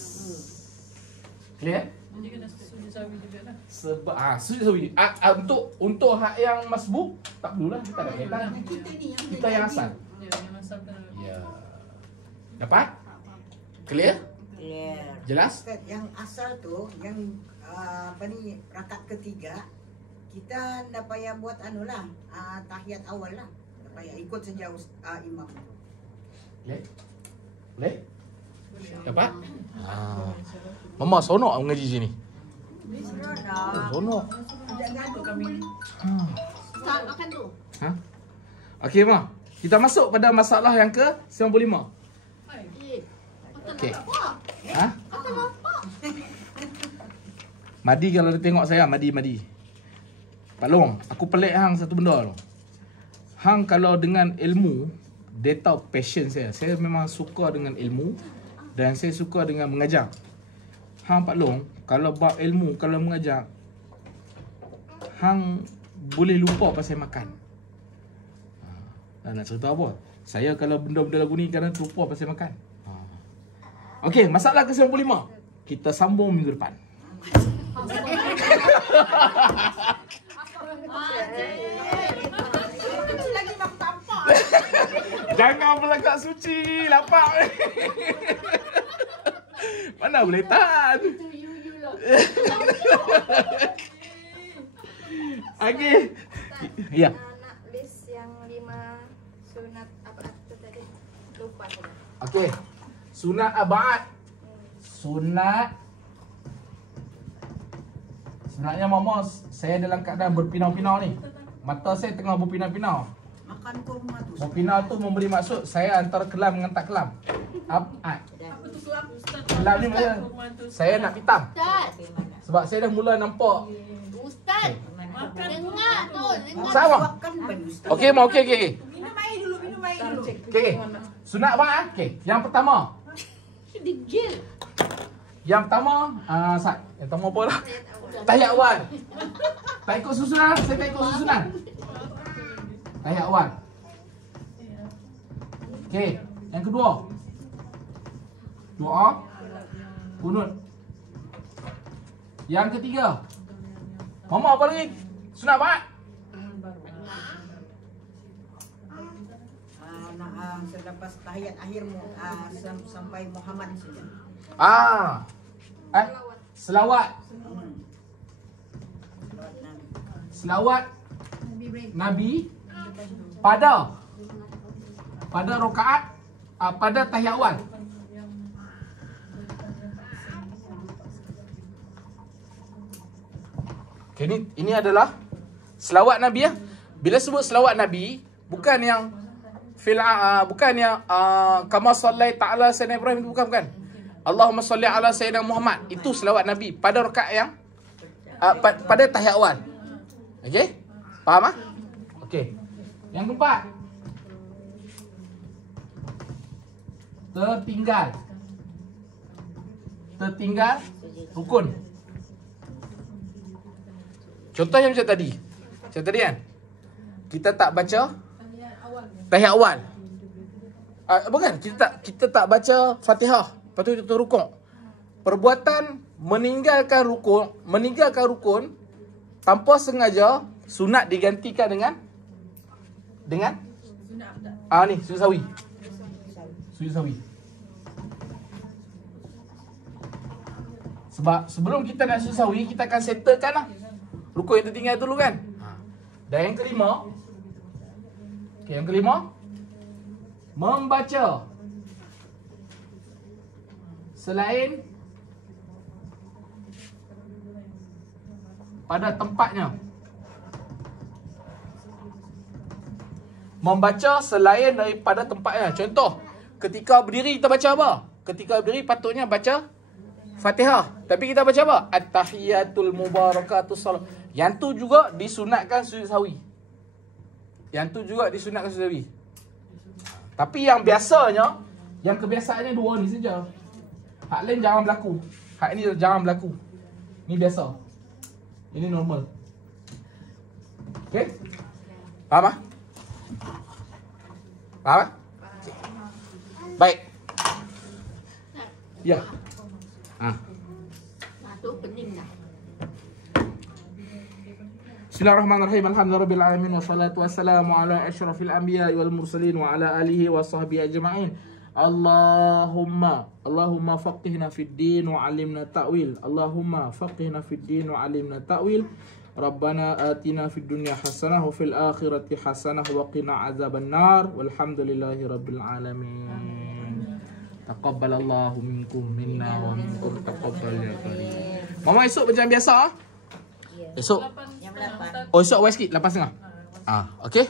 Clear? Jadi kena sujud sawi juga lah. Sebab sujud sawi. Untuk hak yang masbuk tak perlulah, kita ada kaitan. Kita ni yang Kita yang asal. Ya, yang asal kena. Ya. Dapat? Clear? Clear. Jelas? Ustaz, yang asal tu yang rakaat ketiga kita ndak payah buat anulah tahiyat awal lah. Ndak payah ikut saja imam tu. Boleh? Boleh? Dapat? Mama sonok mengaji sini. Sonok. tidak gaduh kami ni. Start makan tu. Okey, Ma. Kita masuk pada masalah yang ke 95. Okey. Kata apa? Madi kalau dia tengok saya, Madi. Pak Long, aku pelik hang satu benda tu. Hang kalau dengan ilmu, dia tahu passion saya. Saya memang suka dengan ilmu dan saya suka dengan mengajar. Hang Pak Long, kalau bab ilmu, kalau mengajar, hang boleh lupa pasal makan. Nak cerita apa? Saya kalau benda-benda lagu ni kadang terlupa pasal makan. Okey, masalah ke-95. Kita sambung minggu depan. Lagi mak tampak. Jangan pelagak suci, lapar. Mana boleh tahan. Okey. Ya. Nak list yang 5 sunat apa tu tadi? Lupa sudah. Okey. Sunat abad. Sebenarnya mama, saya dalam keadaan berpinau-pinau ni. Mata saya tengah berpinau-pinau. Makan kurma tu. Berpinau tu memberi maksud saya antara kelam dengan tak kelam. Apa tu kelab Ustaz? Kelam ni macam saya nak pitam. Ustaz. Sebab saya dah mula nampak. Ustaz. Makan Dengar tu. Dengar. Sama. Makan bagi ustaz. Okey, Ma, okey. Minum air dulu. Okey. Sunat abad. Okey. Yang pertama. Digil. Yang pertama, Sat. Yang pertama apa lah? Tahiyat awal. Tak ikut susunan, saya tak ikut susunan. Tahiyat awal. Okey, yang kedua. Doa. Kunut. Yang ketiga. Mama apa lagi? Sunat abad. Selepas tahiyat akhir sampai Muhammad saja. Selawat. Selawat Nabi pada rakaat pada tahiyat awal. Okay, ini adalah selawat Nabi ya. Bila sebut selawat Nabi, bukan yang bukan yang kama sallai ta'ala sayyidina Ibrahim, itu bukan. Allahumma salli ala sayyidina Muhammad. Itu selawat Nabi pada rakaat yang pada tahiyat awal. Okey? Faham ah? Okey. Yang keempat. Tertinggal rukun. Contohnya macam tadi. Macam tadi kan? Kita tak baca tahiyat awal. Bukan, kita tak baca Fatihah. Lepas tu kita rukuk. Perbuatan meninggalkan rukun tanpa sengaja, sunat digantikan dengan dengan Sunat afdal. ni sujud sawi. Sujud sawi. Sebab sebelum kita nak sujud sawi, kita akan settlekan lah rukun yang tertinggal dulu kan. Dan yang kelima, yang kelima, membaca selain pada tempatnya. Membaca selain daripada tempatnya. Contoh, ketika berdiri kita baca apa? Ketika berdiri patutnya baca Fatihah. Tapi kita baca apa? At-tahiyatul mubarakatus salam. Yang tu juga disunatkan sujud sawi. Yang tu juga disunatkan sujud sawi. Tapi yang biasanya, yang kebiasaannya dua ni saja. Hak lain jangan berlaku. Hak ni jangan berlaku. Ni biasa. Ini normal. Okay? Faham tak? Faham tak? Baik. Ya. Nah, tu pening dah. Bismillahirrahmanirrahim. Alhamdulillahirabbil alamin wassalatu wassalamu ala asyrafil anbiya'i wal mursalin wa ala alihi wa sahbihi ajma'in. Allahumma faqihna fid din wa 'allimna ta'wil. Allahumma faqihna fid din wa 'allimna ta'wil. Rabbana atina fid dunya hasanah wa fil akhirati hasanah wa qina azaban nar. Walhamdulillahi rabbil alamin. Taqabbalallahu minkum minna wa minkum taqabbal ya karim. Mama esok macam biasa ah? Esok. Jam 8. Oh esok awal sikit 8.30. Okey.